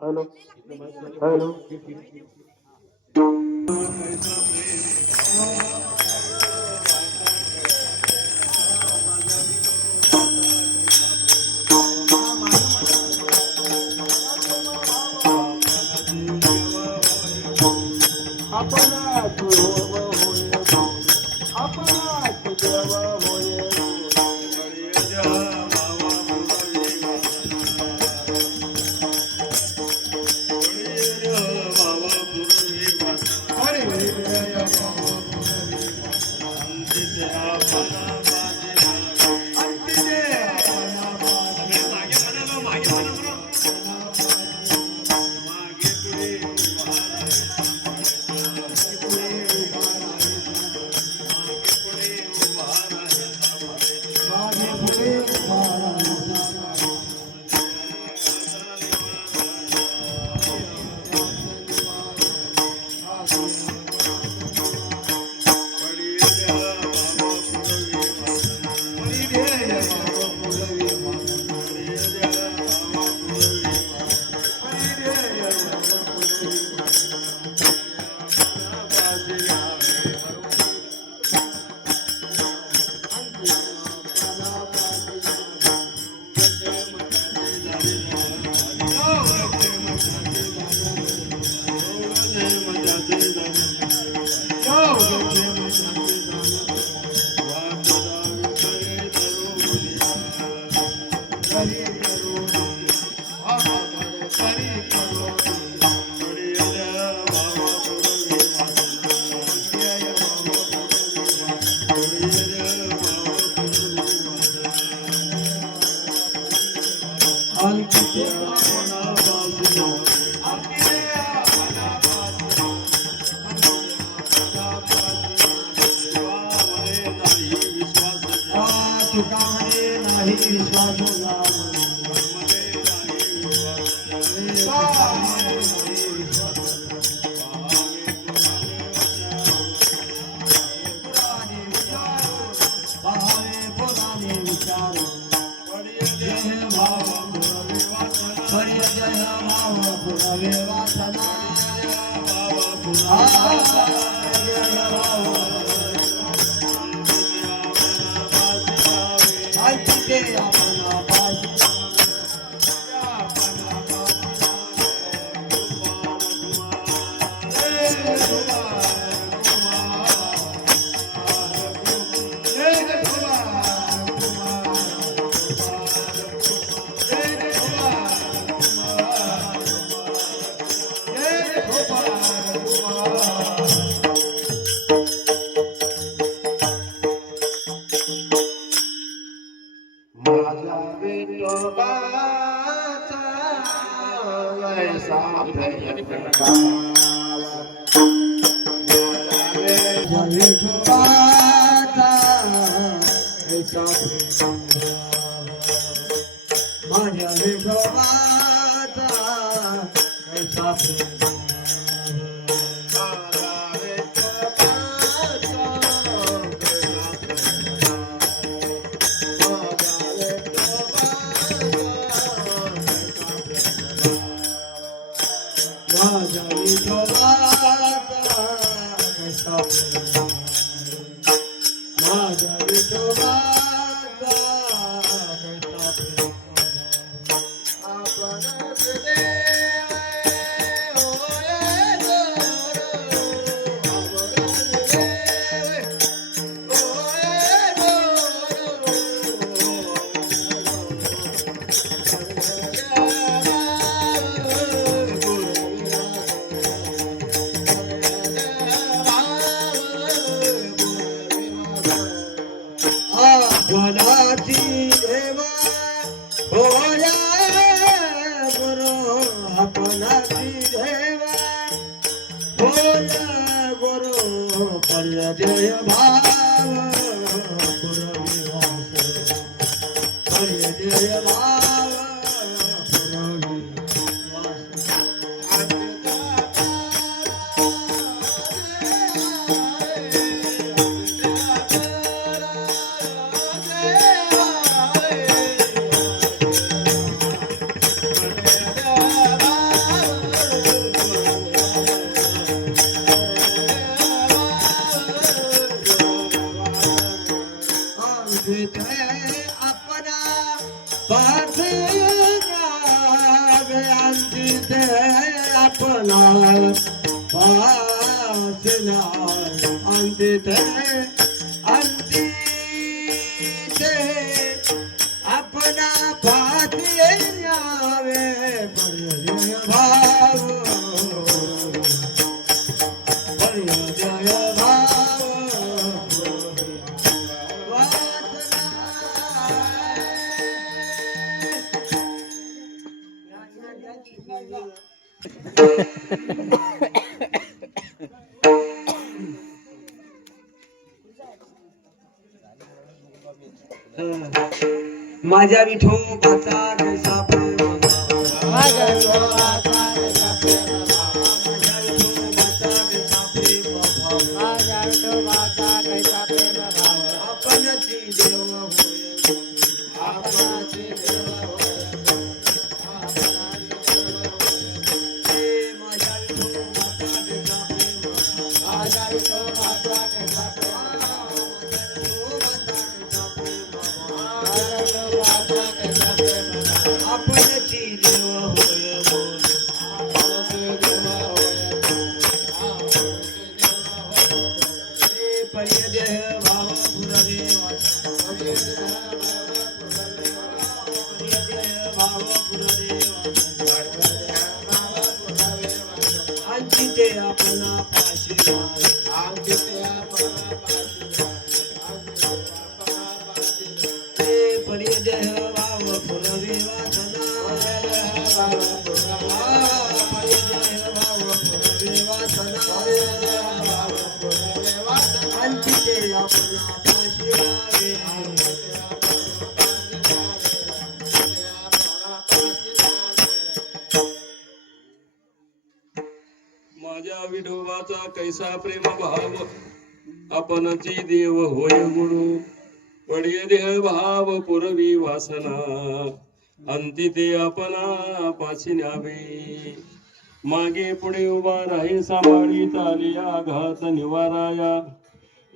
Hello hello विठोबाचा ऐसा प्रेम माझ्या विठोबाचा ऐसा प्रेम माझ्या विठोबाचा ऐसा प्रेम माझ्या विठोबाचा ऐसा प्रेम आपणाची देवा होया गुरु आपणाची देवा होया गुरु पर्यजय भाव पुरविवास पर्यजय भाव पुरविवास अपना पाथे अंतिते अपना पासना अंतिते अंतिते अपना पाथे न्यावे पर्यजय भाव पर्यजय भाव माझ्या विठोबाचा कैसा प्रेम माझ्या विठोबाचा कैसा प्रेम माझ्या विठोबाचा कैसा प्रेम माझ्या विठोबाचा कैसा प्रेम आपणची देव होय आपणची देव होय माझ्या विठोबाचा कैसा प्रेम माझ्या विठोबाचा कैसा प्रेम आपणची देव होय बोल आपणची देव होय पर्यदेह भाव पुरदेव पर्यदेह भाव पुरदेव अंचिते आपला पाशिवाय अंचिते आपला पाशिवाय पर्यदेह भाव पुरदेवासना अंचिते आपला पाशिवाय माझ्या विठोबाचा कैसा प्रेम भाव आपणची देव होय गुरु पडिय देह भाव पुरवी वासना अंती ते आपणा पाशी न्यावे मागे पुढे उभा राही सांभाळी ताली आघात निवाराया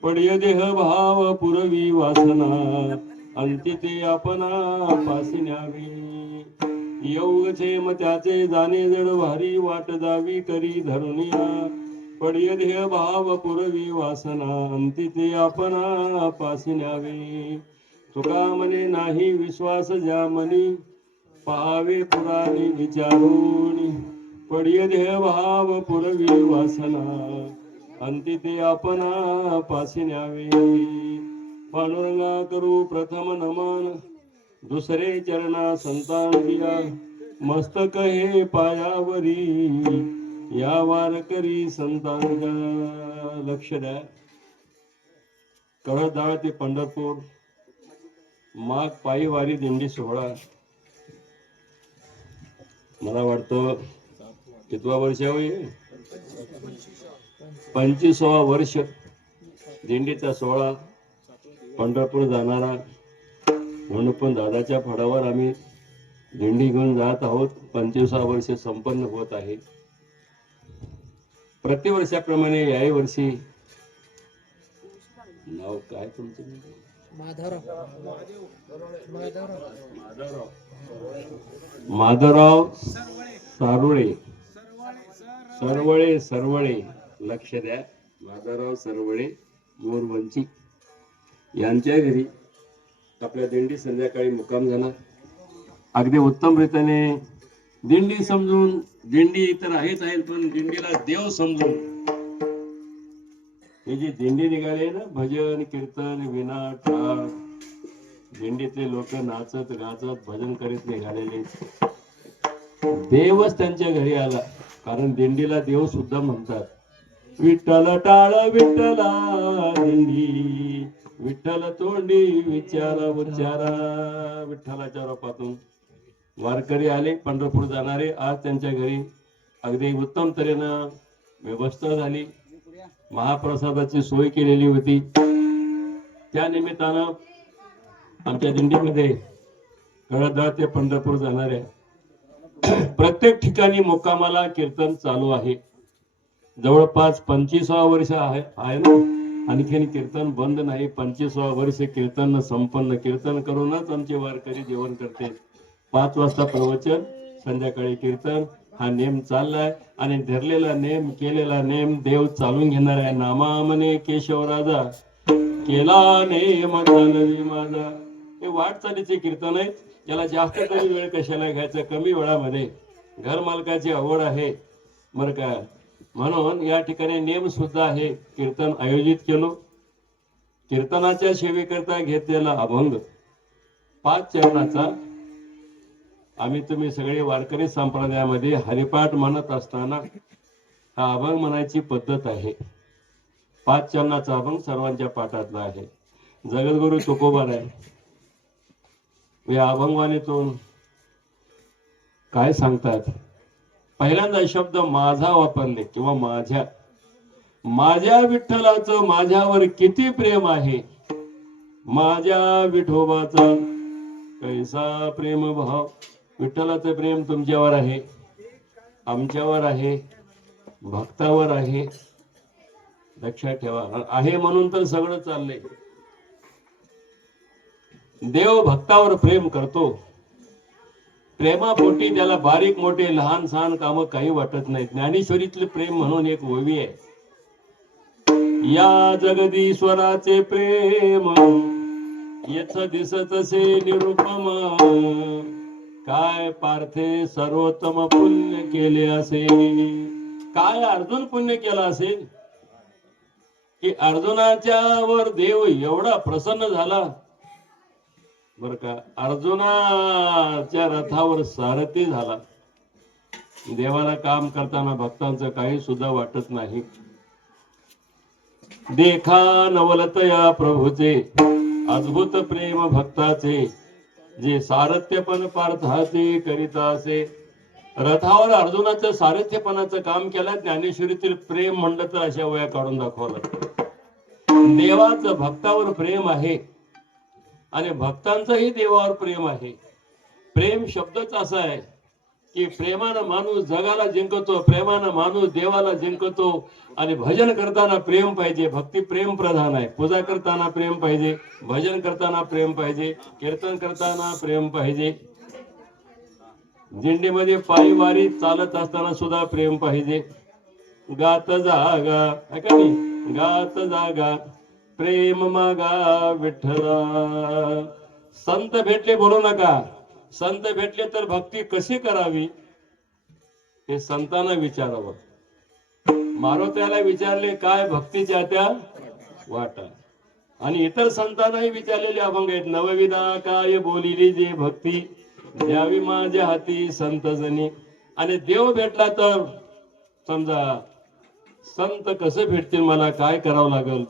पडिय देह भाव पुरवी वासना अंती ते आपणा पाशी न्यावे योग क्षेम त्याचे जाणे जड भारी वाट जावी करी धरुनिया पडिय देह भाव पुरवी वासना अंती ते आपणा पाशी न्यावे तुका मने नाही विश्वास ज्या मनी पाहावे पुराणी विचारून पडिय देह भाव पुरवी वासना अंती ते आपणा पाशी न्यावे पांडुरंगा करू प्रथम नमन दुसरे चरणा संतांतिया मस्तक हे पायावरी या वारकरी संतांच्या. लक्ष द्या. कळदाळ ते पंढरपूर माघ पायी वारी दिंडी सोहळा. मला वाटतं कितवा वर्ष होईल, 25वा वर्ष दिंडीचा सोहळा पंढरपूर जाणारा. म्हणून पण दादाच्या फडावर आम्ही दिंडी घेऊन जात आहोत. 25वा वर्ष संपन्न होत आहे. प्रतिवर्षाप्रमाणे याही वर्षी, नाव काय तुमचं? माधवराव सारुळे. सरवळे. लक्ष द्या. माधवराव सरवळे मोरवंची यांच्या घरी आपल्या दिंडी संध्याकाळी मुक्काम झाला. अगदी उत्तम रीतीने दिंडी समजून, दिंडी तर आहेच आहे पण दिंडीला देव समजून, हे जे दिंडी निघाले ना, भजन कीर्तन विना टाळ, दिंडीतले लोक नाचत गाचत भजन करीत निघालेले. देवच त्यांच्या घरी आला. कारण दिंडीला देव सुद्धा म्हणतात. विठ्ठल टाळ विठ्ठला दिंडी, विठ्ठल तोंडी विचारा उच्चारा. विठ्ठलाच्या रूपातून वारकरी आले, पंढरपूर जाणारे. आज त्यांच्या घरी अगदी उत्तम तऱ्हेनं व्यवस्था झाली. महाप्रसादाची सोय केलेली होती. त्या निमित्तानं आमच्या दिंडीमध्ये कळदाळ ते पंढरपूर जाणाऱ्या प्रत्येक ठिकाणी मुक्कामाला कीर्तन चालू आहे. जवळपास 25वा वर्ष आहे ना. आणखीन कीर्तन बंद नाही. 25वा वर्ष कीर्तन संपन्न. कीर्तन करूनच आमचे वारकरी जेवण करते. 5 वाजता प्रवचन, संध्याकाळी कीर्तन. हा नेम चाललाय आणि धरलेला नेम, केलेला नेम देव चालून घेणार आहे. नामामने केशवराजा केला नेम चालवी माझा. हे वाटचालीचे कीर्तन आहे. याला जास्त तरी वेळ कशाला घ्यायचा, कमी वेळामध्ये. घर मालकाची आवड आहे बरं का. म्हणून या ठिकाणी नेम सुद्धा आहे. कीर्तन आयोजित केलो. कीर्तनाच्या सेवेकरता घेतलेला अभंग 5 चरणाचा. आम्ही तुम्ही सगळे वारकरी संप्रदायामध्ये हरिपाठ म्हणत असताना हा अभंग म्हणायची पद्धत आहे. 5 चरणाचा अभंग सर्वांच्या पाठातला आहे. जगद्गुरु तुकोबार आहे. या अभंगवाणीतून काय सांगतात? पहिल्यांदा शब्द माझा वापरले किंवा माझ्या. माझ्या विठ्ठलाचं माझ्यावर किती प्रेम आहे, माझ्या विठोबाचा कैसा प्रेम भाव. विठ्ठलाचं प्रेम तुमच्यावर आहे, आमच्यावर आहे, भक्तावर आहे. लक्षात ठेवा. आहे म्हणून तर सगळं चाललंय. देव भक्तावर प्रेम करतो. प्रेमापोटी त्याला बारीक मोठे लहान सहान काम काही वाटत नाही. ज्ञानेश्वरीतले प्रेम म्हणून एक ओवी आहे. या जगदीश्वराचे प्रेम येथ दिसतसे निरुपम, काय पार्थे सर्वोत्तम पुण्य केले असेल. काय अर्जुन पुण्य केला असेल की अर्जुनाच्या वर देव एवढा प्रसन्न झाला बर का. अर्जुनाच्या रथावर सारथी झाला. देवाला काम करताना भक्तांचं काही सुद्धा वाटत नाही. देखा नवलतया प्रभूचे अद्भुत प्रेम भक्ताचे, जे सारथ्यपण पार्थाचे करिता असे. रथावर अर्जुनाचं सारथ्यपणाचं काम केलं. ज्ञानेश्वरीतील प्रेम म्हणलं तर अशा वया काढून दाखवलं. देवाचं भक्तावर प्रेम आहे आणि भक्तांचंही देवावर प्रेम आहे. प्रेम शब्दच असा आहे की प्रेमानं माणूस जगाला जिंकतो, प्रेमानं माणूस देवाला जिंकतो. आणि भजन करताना प्रेम पाहिजे. भक्ती प्रेम प्रधान आहे. पूजा करताना प्रेम पाहिजे, भजन करताना प्रेम पाहिजे, कीर्तन करताना प्रेम पाहिजे. दिंडीमध्ये पायी वारी चालत असताना सुद्धा प्रेम पाहिजे. गात जागा गात जागा प्रेम मागा विठ्ठला. संत भेटले बोलू नका. संत भेटले तर भक्ती कशी करावी हे संतांना विचारावं. मारुतीला विचारले काय भक्तीच्या त्या वाटा. आणि इतर संतांनाही विचारलेले अभंग आहेत. नवविधा काय बोलिली जे भक्ती द्यावी माझ्या हाती संत जनी. आणि देव भेटला तर समजा संत कसे भेटतील, मला काय करावं लागल.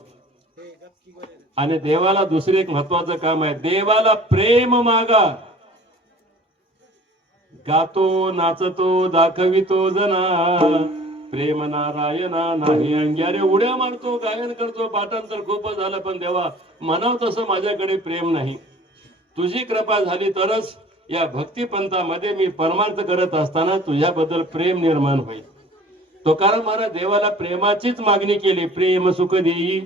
आणि देवाला दुसरे एक महत्वाचं काम आहे. देवाला प्रेम मागा. गातो नाचतो दाखवितो जना प्रेम नारायणा नाही अंगी. अरे उड्या मारतो, गायन करतो, पाठांतर खूप झालं, पण देवा म्हणाव तसं माझ्याकडे प्रेम नाही. तुझी कृपा झाली तरच या भक्तिपंथामध्ये मी परमार्थ करत असताना तुझ्याबद्दल प्रेम निर्माण होईल. तुकाराम महाराज देवाला प्रेमाचीच मागणी केली. प्रेम सुख देई,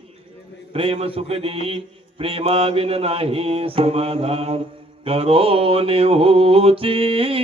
प्रेम सुख देई, प्रेमाविन नाही समाधान. करो निहुची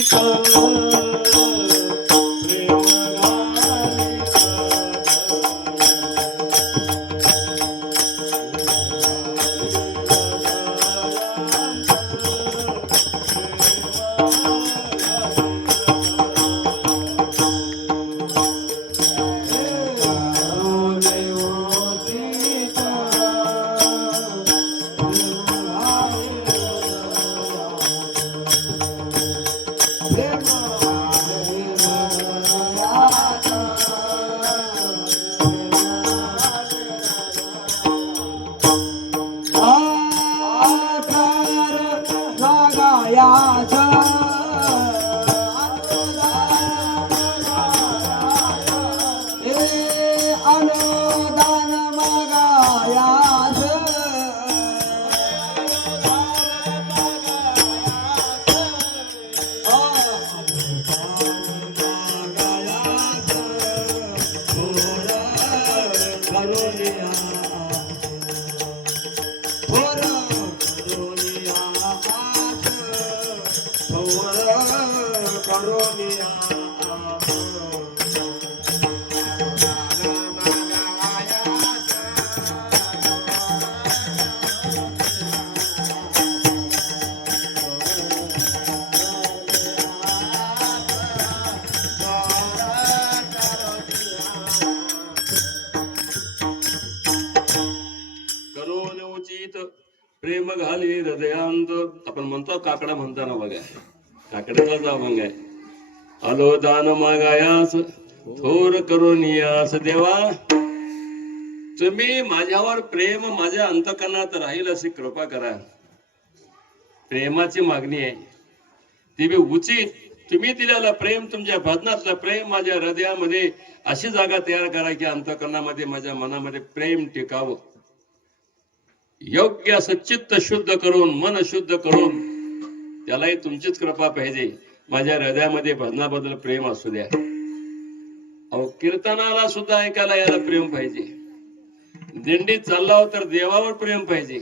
प्रेम घाली हृदयांत. आपण म्हणतो काकडा म्हणताना बघा, काकड्याचा अभंग आहे. आलो दान मागायास थोर करून यास. देवा तुम्ही माझ्यावर प्रेम माझ्या अंतकरणात राहील अशी कृपा करा. प्रेमाची मागणी आहे ती बी उचित. तुम्ही दिलेलं प्रेम, तुमच्या भजनातलं प्रेम माझ्या हृदयामध्ये अशी जागा तयार करा की अंतकरणामध्ये माझ्या मनामध्ये प्रेम टिकावं. योग्य असं चित्त शुद्ध करून, मन शुद्ध करून, त्यालाही तुमचीच कृपा पाहिजे. माझ्या हृदयामध्ये भजनाबद्दल प्रेम असू द्या. अहो कीर्तनाला सुद्धा ऐकायला याला प्रेम पाहिजे. दिंडीत चालला तर देवावर प्रेम पाहिजे.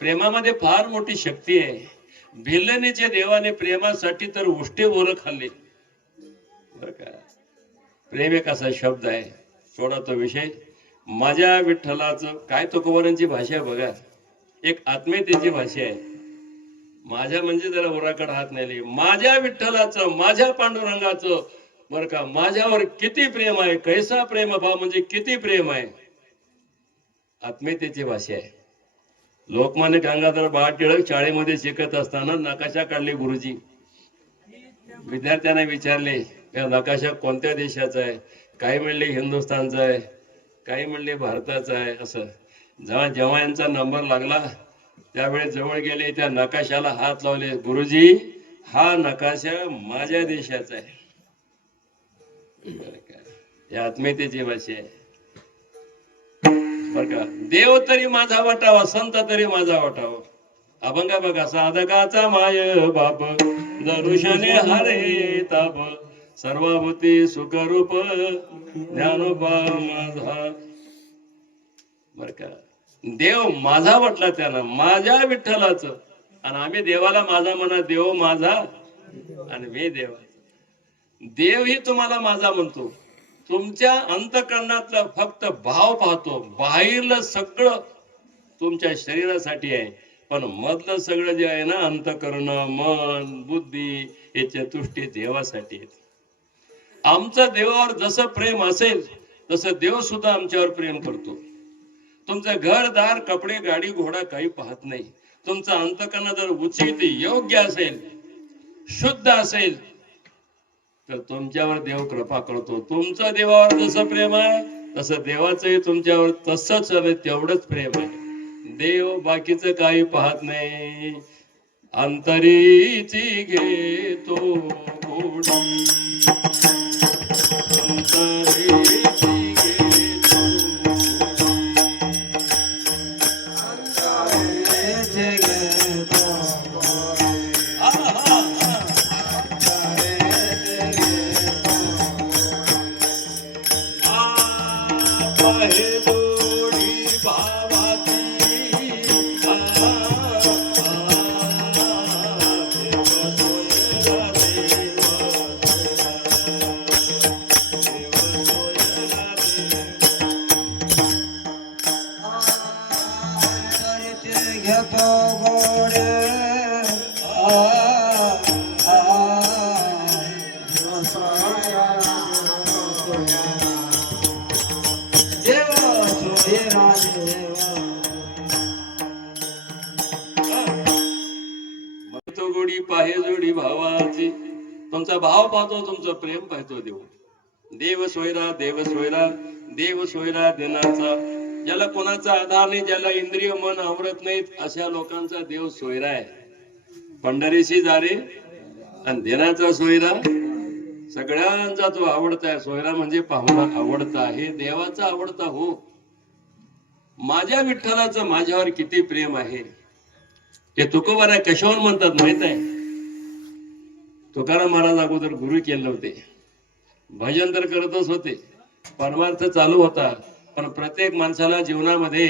प्रेमामध्ये फार मोठी शक्ती आहे. भिल्लनीच्या देवाने प्रेमासाठी तर उष्टे बोरं खाल्ले बर का. प्रेम एक असा शब्द आहे. सोडा तो विषय. माझ्या विठ्ठलाचं काय तुकोबारांची भाषा आहे बघा, एक आत्मीयतेची भाषा आहे. माझ्या म्हणजे जरा ओराकड हात नेली. माझ्या विठ्ठलाचं, माझ्या पांडुरंगाचं बर का, माझ्यावर किती प्रेम आहे. कैसा प्रेम भाव म्हणजे किती प्रेम आहे. आत्मीयतेची भाषा आहे. लोकमान्य गंगाधर बाळ टिळक शाळेमध्ये शिकत असताना नकाशा काढले गुरुजी. विद्यार्थ्यांना विचारले या नकाशा कोणत्या देशाचा आहे. काही म्हणले हिंदुस्थानचा आहे, काही म्हणले भारताचा आहे. असं जेव्हा यांचा नंबर लागला त्यावेळेस जवळ गेले, त्या नकाशाला हात लावले. गुरुजी हा नकाशा माझ्या देशाचा आहे. या आत्मीयतेची भाषा आहे बर का. देव तरी माझा वाटावा, संत तरी माझा वाटावा. अभंग बघा. साधकाचा माय बाप दरुषणे हरे ताप सर्वभूती सुखरूप ज्ञानोबा माझा बर का. देव माझा वाटला त्यानं, माझ्या विठ्ठलाचं. आणि आम्ही देवाला माझा म्हणा. देव माझा आणि मी देवाचा. देव ही तुम्हाला माझा म्हणतो. तुमच्या अंतकरणातला फक्त भाव पाहतो. बाहेरलं सगळं तुमच्या शरीरासाठी आहे, पण मधलं सगळं जे आहे ना, अंतकरण, मन, बुद्धी, हे चतुष्टी देवासाठी आहेत. आमचं देवावर जसं प्रेम असेल तसं देव सुद्धा आमच्यावर प्रेम करतो. तुमचं घरदार कपडे गाडी घोडा काही पाहत नाही. तुमचं अंतकरण जर उचित योग्य असेल, शुद्ध असेल, तर तुमच्यावर देव कृपा करतो. तुमचं देवावर जसं प्रेम आहे तसं देवाचंही तुमच्यावर तसंच तेवढंच प्रेम आहे. देव बाकीचं काही पाहत नाही. अंतरीची घेतो गोडी, अंतरीची घेतो अंतरेचे घेतो गोडी, अंतरेचे घेतो आहे जोडी भावाची. अंतरेचे घेतो गोडे, देव सोयरा देव. तो गोडी पाहे जोडी भावाची. तुमचा भाव पाहतो, तुमचं प्रेम पाहतो देव. देव सोयरा, देव सोयरा, देव सोयरा देनाचा. ज्याला कोणाचा आधार नाही, ज्याला इंद्रिय मन आवडत नाहीत, अशा लोकांचा देव सोयरा आहे. पंढरीशी जारे आणि देनाचा सोयरा सगळ्यांचा जो आवडता आहे. सोयरा म्हणजे पाहुणा आवडता आहे, देवाचा आवडता हो. माझ्या विठ्ठलाचं माझ्यावर किती प्रेम आहे हे तुकोबारा कशावर म्हणतात माहित आहे? तुकाराम महाराज अगोदर गुरु केले होते, भजन तर करतच होते, परमार्थ चालू होता. पण प्रत्येक माणसाला जीवनामध्ये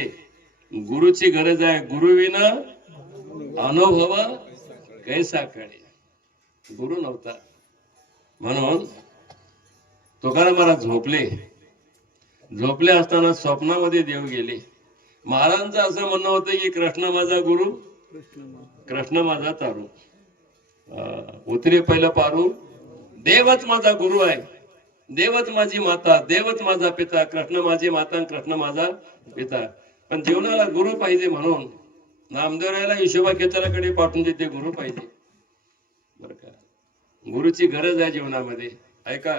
गुरुची गरज आहे. गुरुविना अनुभव कैसा कळे. गुरु नव्हता म्हणून तुकाराम महाराज झोपले असताना स्वप्नामध्ये देव गेले. महाराजांचं असं म्हणणं होतं की कृष्ण माझा गुरु, कृष्ण माझा तारू. उतरे पहिलं पारू. देवच माझा गुरु आहे, देवच माझी माता, देवच माझा पिता. कृष्ण माझी माता, कृष्ण माझा पिता. पण जीवनाला गुरु पाहिजे म्हणून नामदेवरायाला हिशोबा खेचराकडे पाठवून देते. गुरु पाहिजे बरं का. गुरुची गरज आहे जीवनामध्ये. ऐका,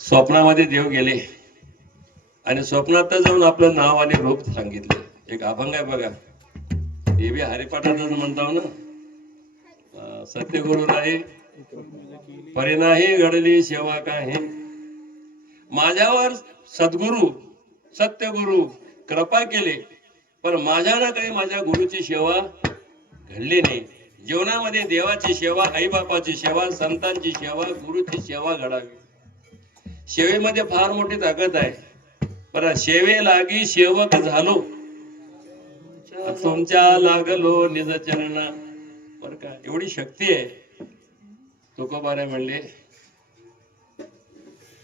स्वप्नामध्ये देव गेले आणि स्वप्नात जाऊन आपलं नाव आणि रूप सांगितलं. एक अभंग आहे बघा, हे बी हरिपाठातच म्हणतो ना. सत्यगुरु नाही परिणाही घडली सेवा काही. माझ्यावर सद्गुरु सत्यगुरु कृपा केले, पण माझ्याला काही माझ्या गुरुची सेवा घडली नाही. जीवनामध्ये देवाची सेवा, आई बापाची सेवा, संतांची सेवा, गुरुची सेवा घडावी. सेवेमध्ये फार मोठी ताकद आहे. पर सेवे लागी सेवक झालो, तुमच्या लागलो निज चरणा. बर का, एवढी शक्ती आहे. तुकोबारे म्हणले,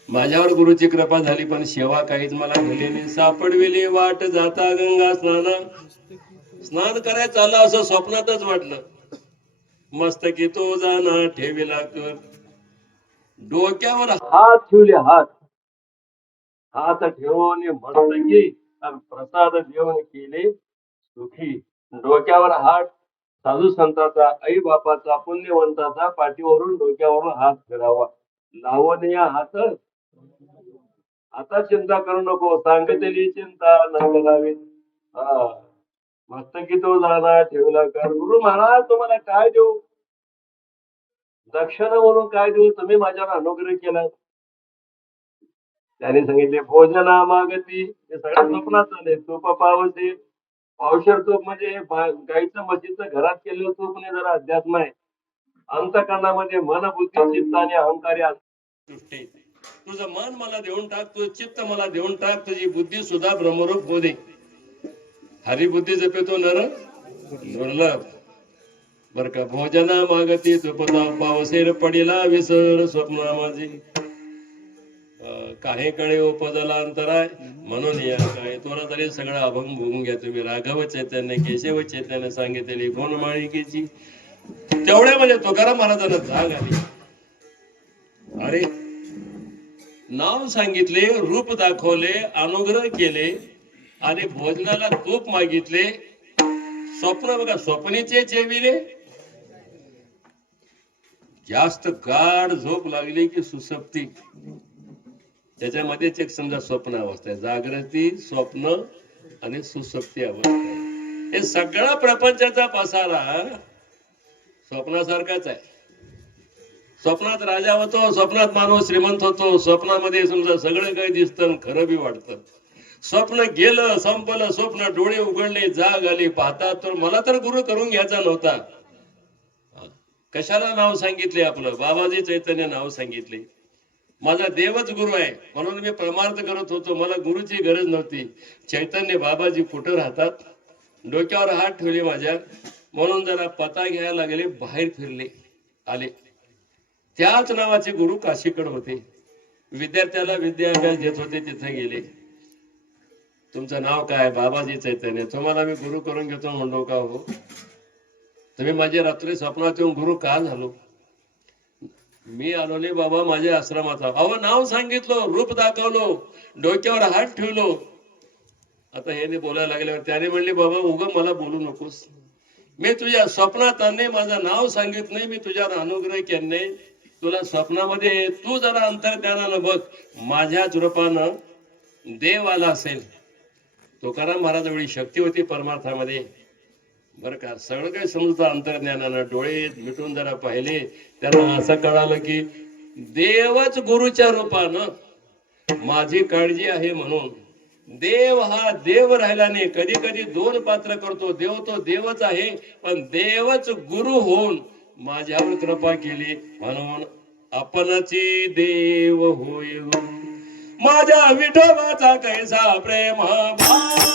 माझ्यावर गुरुची कृपा झाली पण सेवा काहीच मला घडली नाही. सापडविली वाट जाता गंगा स्नाना. स्नान करायचं चाललं असं स्वप्नातच वाटलं. मस्तकी तो जाना ठेविला कर. डोक्यावर हात ठेवले, हात ठेवून मस्तकी प्रसाद देऊन केले सुखी. डोक्यावर हात, साधू संताचा, आई बापाचा, पुण्यवंताचा पाठीवरून डोक्यावरून हात फिरावा. लावणे या हात. आता चिंता करू नको, सांगतेली चिंता न करावी. मस्तकी तो जाना ठेवला कर. गुरु महाराज तुम्हाला काय देऊ, दक्षिणा म्हणून काय देऊ, तुम्ही माझ्यावर अनुग्रह केला. त्याने सांगितले भोजना मागती. हे सगळं स्वप्नात आले. तूप पावसे, पावशर तूप म्हणजे गाईचं म्हशीचं घरात केलेलं तूप नाही, जरा अध्यात्म आहे. अंतकरणामध्ये मन, बुद्धी, चित्त आणि अहंकारी सृष्टी. तुझं मन मला देऊन टाक, तुझं चित्त मला देऊन टाक, तुझी बुद्धी सुद्धा ब्रह्मरूप होऊ दे. हरिबुद्धी जपितो नर दुर्लभ. बर का. भोजना मागती तुपता पावसेर पडिला विसर स्वप्ना माझी. काही कडे उपजला अंतराय म्हणून या काय तोरा तरी सगळं अभंग भोगून घ्या तुम्ही. राघव चैतन्य, केशव चैतन्य सांगितलेली गुण माळिकेची. तेवढ्यामध्ये तुकाराम महाराजांना जाग आली. अरे नाव सांगितले, रूप दाखवले, अनुग्रह केले आणि भोजनाला तूप मागितले. स्वप्न बघा, स्वप्नीचे चेविले. जास्त गाढ झोप लागली की सुसप्ती, त्याच्यामध्येच एक समजा स्वप्न अवस्था आहे. जागृती, स्वप्न आणि सुसप्ती अवस्था आहे. हे सगळा प्रपंचाचा पसारा स्वप्नासारखाच आहे. स्वप्नात राजा होतो, स्वप्नात माणूस श्रीमंत होतो, स्वप्नामध्ये समजा सगळं काही दिसतं, खरं बी वाटतं. स्वप्न गेलं, संपलं स्वप्न, डोळे उघडले, जाग आली, पाहतात तर मला तर गुरु करून घ्यायचा नव्हता. कशाला नाव सांगितले आपलं? बाबाजी चैतन्य नाव सांगितले. माझा देवच गुरु आहे म्हणून मी परमार्थ करत होतो, मला गुरुची गरज नव्हती. चैतन्य बाबाजी कुठं राहतात? डोक्यावर हात ठेवले माझ्या, म्हणून जरा पता घ्यायला लागले, बाहेर फिरले, आले. त्याच नावाचे गुरु काशीकडे होते. विद्यार्थ्याला विद्याभ्यास घेत होते, तिथे गेले. तुमचं नाव काय? बाबाजी चैतन्य. तुम्हाला मी गुरु करून घेतो म्हणलो का हो? तुम्ही माझ्या रात्री स्वप्नात येऊन गुरु का झालो? मी आलो नाही बाबा, माझ्या आश्रमात. अहो नाव सांगितलं, रूप दाखवलो, डोक्यावर हात ठेवलो. आता हे बोलायला लागल्यावर त्याने म्हणले बाबा उगं मला बोलू नकोस, मी तुझ्या स्वप्नात आणले, माझं नाव सांगित नाही, मी तुझ्यावर अनुग्रह केले. तुला स्वप्नामध्ये तू जरा अंतर्ज्ञानानं बघ, माझ्याच रूपानं देव आला असेल. तुकाराम महाराज एवढी शक्ती होती परमार्थामध्ये बर का. सगळं काही समजतं अंतर्ज्ञानानं. डोळे मिटून जरा पाहिले, त्यांना असं कळालं की देवच गुरुच्या रूपानं माझी काळजी आहे. म्हणून देव हा देव राहिला नाही. कधी कधी दोन पात्र करतो. देव तो देवच आहे, पण देवच गुरु होऊन माझ्यावर कृपा केली. म्हणून आपणची देव होय माझ्या विठोबाचा कैसा प्रेम भाव.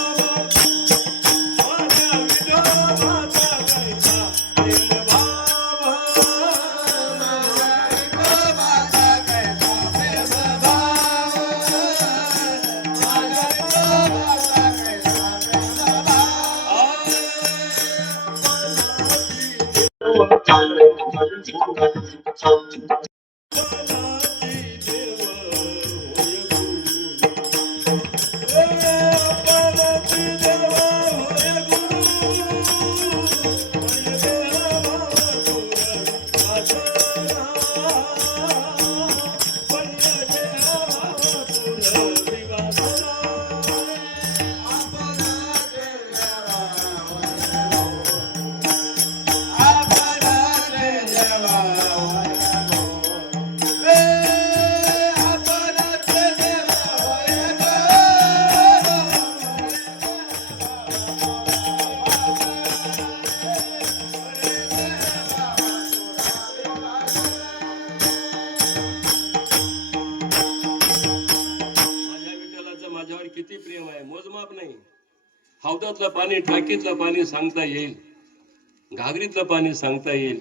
किती प्रेम आहे, मोजमाप नाही. हौदातलं पाणी, टाकीतलं पाणी सांगता येईल, घागरीतलं पाणी सांगता येईल,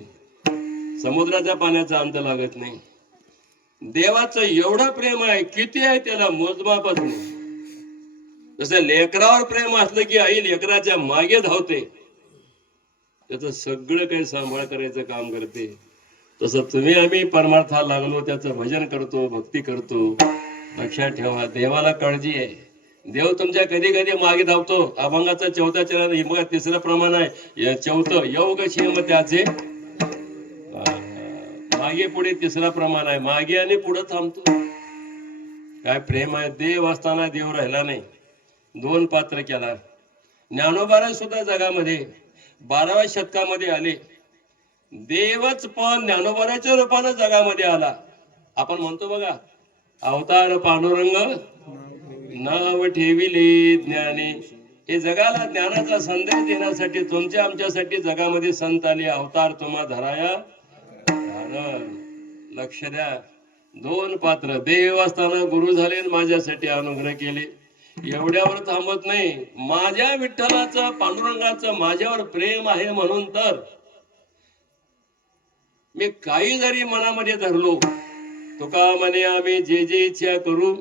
समुद्राच्या पाण्याचा अंत लागत नाही. देवाचं एवढं प्रेम आहे, किती आहे त्याला मोजमापच नाही. जसं लेकरावर प्रेम असलं की आई लेकराच्या मागे धावते, त्याचं सगळं काही सांभाळ करायचं काम करते. तसं तुम्ही आम्ही परमार्थाला लागलो, त्याचं भजन करतो, भक्ती करतो. लक्षात ठेवा, देवाला काळजी आहे. देव तुमच्या कधी कधी मागे धावतो. अभंगाचा 4था चरण, ही बघा 3रं प्रमाण आहे. 4थं योग क्षेम त्याचे मागे पुढे 3रं प्रमाण आहे. मागे आणि पुढे थांबतो. काय प्रेम आहे. देव असताना देव राहिला नाही. 2 पात्र केला. ज्ञानोबा सुद्धा जगामध्ये 12व्या शतकामध्ये आले. देवच पण ज्ञानोबाच्या रूपानं जगामध्ये आला. आपण म्हणतो बघा, अवतार पांडुरंग नाव ठेविले ज्ञानी. हे जगाला ज्ञानाचा संदेश देण्यासाठी तुमच्या आमच्यासाठी जगामध्ये संत आले. अवतार तुम्हा धराया. लक्ष द्या, 2 पात्र. देव असताना गुरु झाले, माझ्यासाठी अनुग्रह केले. एवढ्यावर थांबत नाही. माझ्या विठ्ठलाचं, पांडुरंगाचं माझ्यावर प्रेम आहे म्हणून तर मी काही जरी मनामध्ये धरलो, तुका म्हणे आम्ही जे जे इच्छा करू,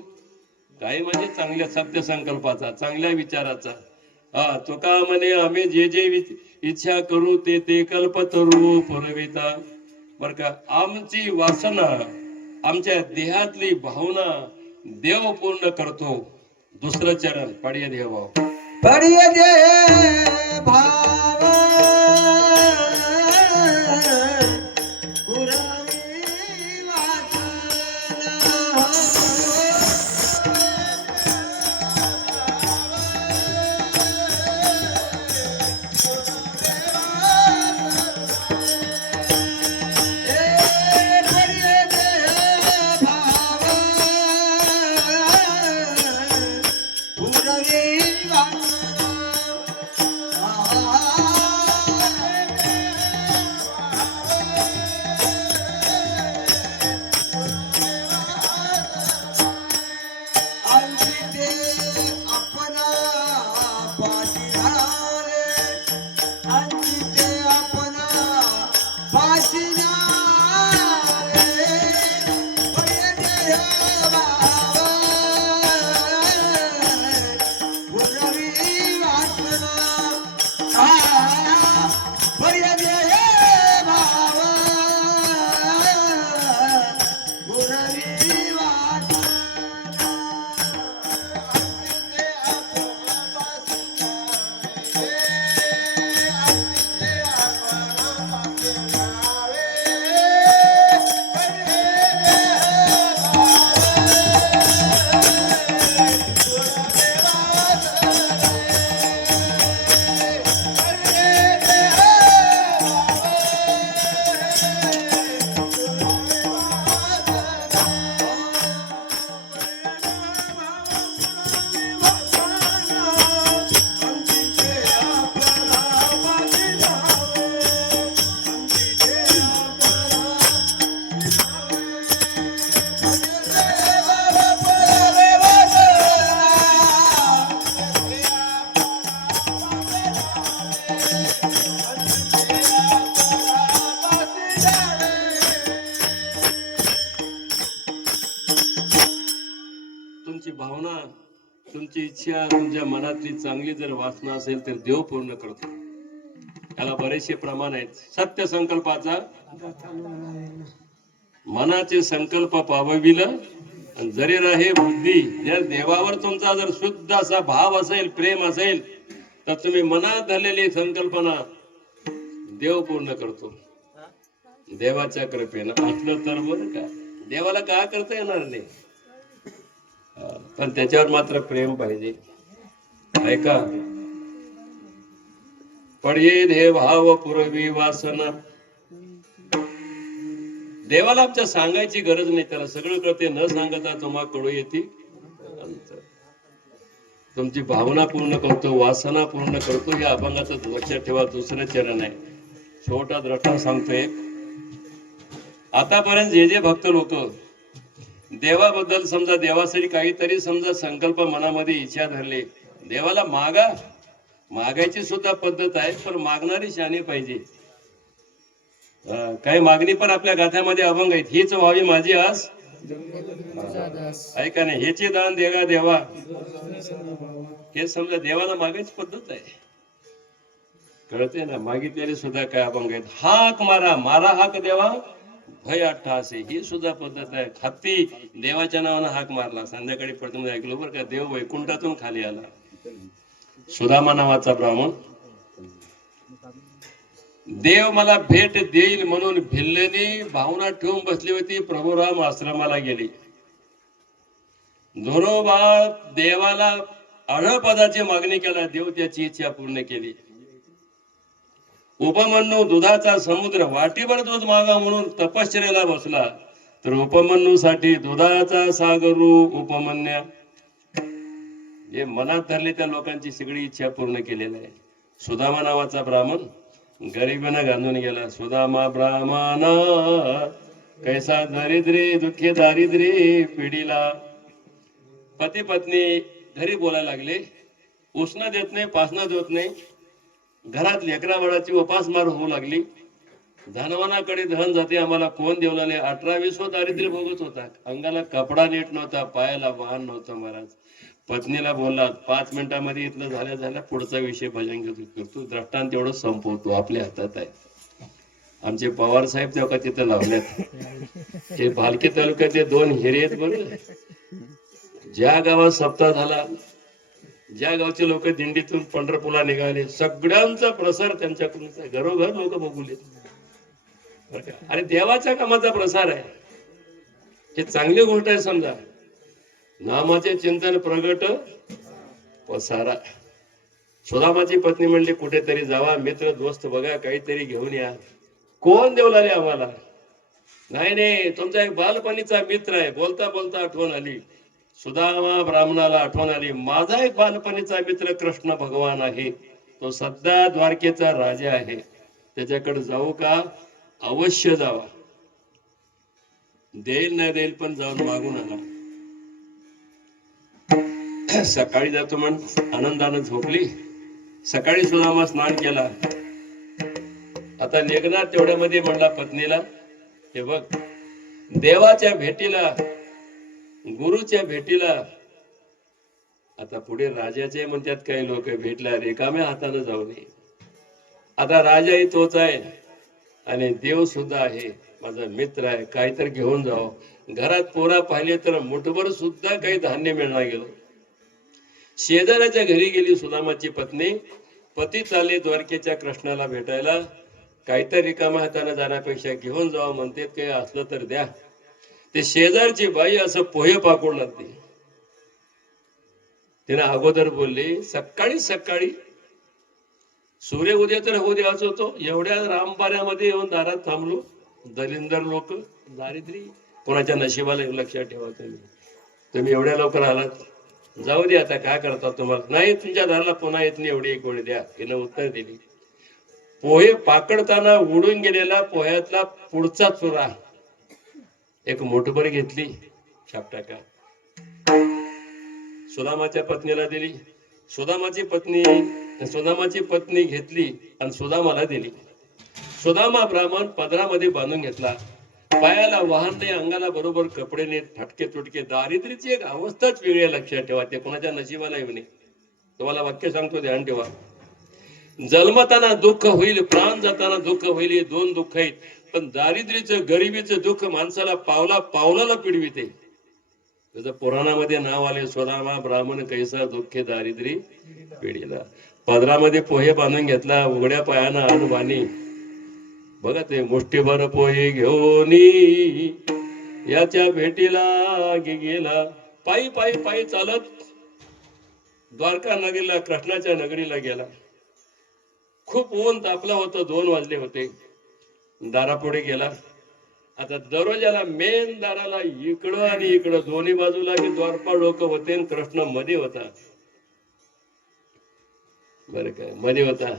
काही म्हणजे चांगल्या सत्य संकल्पाचा, चांगल्या विचाराचा. तुका म्हणे आम्ही जे जे इच्छा करू, ते ते कल्पतरू पुरविता. बर का. आमची वासना, आमच्या देहातली भावना, देव पूर्ण करतो. दुसरं चरण पडिये देव पडिये दे भाव पुरवी वासना तुमची भावना, तुमची इच्छा, तुमच्या मनातली चांगली जर वासना असेल तर देव पूर्ण करतो. त्याला बरेचसे प्रमाण आहेत. सत्य संकल्पाचा मनाचे संकल्प पावविलं जरी राहे बुद्धी. जर देवावर तुमचा जर शुद्ध असा भाव असेल, प्रेम असेल, तर तुम्ही मनात धरलेली संकल्पना देव पूर्ण करतो. देवाच्या कृपेनं असलं तर बरं का, देवाला काय करता येणार नाही, पण त्याच्यावर मात्र प्रेम पाहिजे. ऐका, पडिये दे भाव पुरवी वासना. देवाला आमच्या सांगायची गरज नाही, त्याला सगळं कळते. न सांगता तुम्हा कळू येते. तुमची भावना पूर्ण करतो, वासना पूर्ण करतो. या अभंगाचं लक्षात ठेवा. दुसरं चरण आहे, छोटा द्रष्टा सांगतो एक. आतापर्यंत जे भक्त लोक देवाबद्दल समजा देवासाठी काहीतरी समजा संकल्प मनामध्ये इच्छा धरले, देवाला मागायची सुद्धा पद्धत आहे, पण मागणारी शहाणी पाहिजे. काही मागणी पण आपल्या गाथ्यामध्ये अभंग आहेत. हीच व्हावी माझी आस, ऐका नाही, हेचे दान देगा देवा. हे समजा देवाला मागायची पद्धत आहे, कळते ना. मागितलेले सुद्धा काय अभंग आहेत. हाक मारा, मारा हाक देवा भय अट्टहासे, ही सुद्धा पद्धत आहे. हत्ती देवाच्या नावानं हाक मारला. संध्याकाळी प्रथम ऐकलो बरं का, देव वैकुंठातून खाली आला. सुदामा नावाचा ब्राह्मण, देव मला भेट देईल म्हणून भिल्लेनी भावना ठेवून बसली होती. प्रभुराम आश्रमाला गेली. धोरोबा देवाला अढळपदाची मागणी केला, देव त्याची इच्छा पूर्ण केली. उपमन्यू दुधाचा समुद्र वाटीभर दूध मागा म्हणून तपश्चर्याला बसला, तर उपमन्यूसाठी दुधाचा सागर उपमन्या. जे मनात धरले त्या लोकांची सगळी इच्छा पूर्ण केलेली आहे. सुदामा नावाचा ब्राह्मण गरिबीनं गांधून गेला. सुदामा ब्राह्मणा कैसा दारिद्र्य दुःखे दारिद्र्य पिढीला. पती पत्नी घरी बोलायला लागले, उष्ण देत नाही, पासना देत नाही. घरात लेकरा बाळाची उपासमार होऊ लागली. धनवानाकडे धन जाते, आम्हाला कोण देवला नाही. 18-20 दारिद्र्य भोगत होता. अंगाला कपडा नीट नव्हता, पायाला वाहन नव्हतं. महाराज पत्नीला बोलला, 5 मिनिटांमध्ये इथलं झाल्या पुढचा विषय भजन करतो. द्रष्टांत तेवढं संपवतो, आपल्या हातात आहे. आमचे पवार साहेब तेव्हा तिथं लावल्यात. हे भालके तालुक्यातले 2 हिरे आहेत बरं. ज्या गावात सप्ताह झाला, ज्या गावचे लोक दिंडीतून पंढरपूरला निघाले, सगळ्यांचा प्रसार त्यांच्याकडूनच आहे. घरोघर लोक बघूले. आणि देवाच्या कामाचा प्रसार आहे, हे चांगली गोष्ट आहे. समजा नामाचे चिंतन प्रगट पसारा. सुदामाची पत्नी म्हणली कुठेतरी जावा, मित्र दोस्त बघा, काहीतरी घेऊन या. कोण देऊ लागले आम्हाला? नाही नाही, तुमचा एक बालपणीचा मित्र आहे. बोलता बोलता आठवण आली, सुदामा ब्राह्मणाला आठवण आली, माझा एक बालपणीचा मित्र कृष्ण भगवान आहे, तो सध्या द्वारकेचा राजा आहे, त्याच्याकडे जाऊ का? अवश्य जावा. देईल नाही देईल पण जाऊन मागून आला. सकाळी जातो म्हण आनंदानं झोपली. सकाळी सुदामा स्नान केला. आता निघणार तेवढ्यामध्ये म्हणला पत्नीला, हे बघ, देवाच्या भेटीला, गुरुच्या भेटीला, आता पुढे राजाचे म्हणतात काही लोक, भेटल्या रिकाम्या हाताने जाऊ नये. आता राजाही तोच आहे आणि देव सुद्धा आहे, माझा मित्र आहे, काहीतरी घेऊन जावं. घरात पोरा पाहिले तर मुठभर सुद्धा काही धान्य मिळणार गेलं. शेजाऱ्याच्या घरी गेली सुदामाची पत्नी. पती चालले द्वारकेच्या कृष्णाला भेटायला, काहीतरी रिकाम्या हाताने जाण्यापेक्षा घेऊन जावं म्हणते, काही असलं तर द्या. ते शेजारची बाई असं पोहे पाकून लागते. तिने अगोदर बोलली, सकाळी सकाळी सूर्य उदय तर होऊ द्यायचा होतो, एवढ्या रामबाऱ्यामध्ये येऊन दारात थांबलो. दलिंदर लोक, दारिद्री, कोणाच्या नशिबाला लक्षात ठेवा. तुम्ही एवढ्या लवकर आलात, जाऊ दे, आता काय करता तुम्हाला? नाही, तुमच्या दाराला पुन्हा येत नाही, एवढी एक वेळ द्या. हिनं उत्तर दिली. पोहे पाकडताना उडून गेलेला पोह्यातला पुढचा चुरा एक मोठभर घेतली, शापटाका सुदामाच्या पत्नीला दिली. सुदामाची पत्नी घेतली आणि सुदामाला दिली. सुदामा ब्राह्मण पदरामध्ये बांधून घेतला. पायाला वाहन नाही, अंगाला बरोबर कपडे नाहीत, फाटके तुटके. दारिद्र्याची एक अवस्थाच वेगळी आहे, लक्षात ठेवा. ते कोणाच्या नशिबाला येऊ नये. तुम्हाला वाक्य सांगतो, ध्यान ठेवा. जन्मताना दुःख होईल, प्राण जाताना दुःख होईल, हे दोन दुःख आहेत. पण दारिद्र्याचं, गरिबीचं दुःख माणसाला पावला पावलाला पिडविते. त्याचं पुराणामध्ये नाव आले, सुदामा ब्राह्मण कैसा दुःखे दारिद्र्य पिढीला. पदरामध्ये पोहे बांधून घेतला, उघड्या पायानं आणबाणी. बघा ते मुष्टीभर पोहे घेऊन याच्या भेटीला गेला. पायी पायी पायी चालत द्वारका नगरीला, कृष्णाच्या नगरीला गेला. खूप ऊन तापलं होतं, 2 वाजले होते. दारापुढे गेला. आता दरवाजाला, मेन दाराला इकडं आणि इकडं दोन्ही बाजूला द्वारपाळ लोक होते आणि कृष्ण मध्ये होता. बरं काय, मध्ये होता.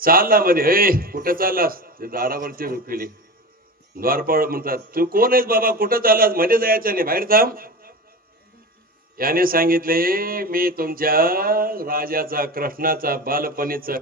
चालला मध्ये. हे कुठं चाललास? ते दारावरची रुकली. द्वारपाळ म्हणतात, तू कोण आहेस बाबा, कुठं चाललास? मध्ये जायचं नाही, बाहेर थांब. याने सांगितले, मी तुमच्या राजाचा, कृष्णाचा बालपणीचा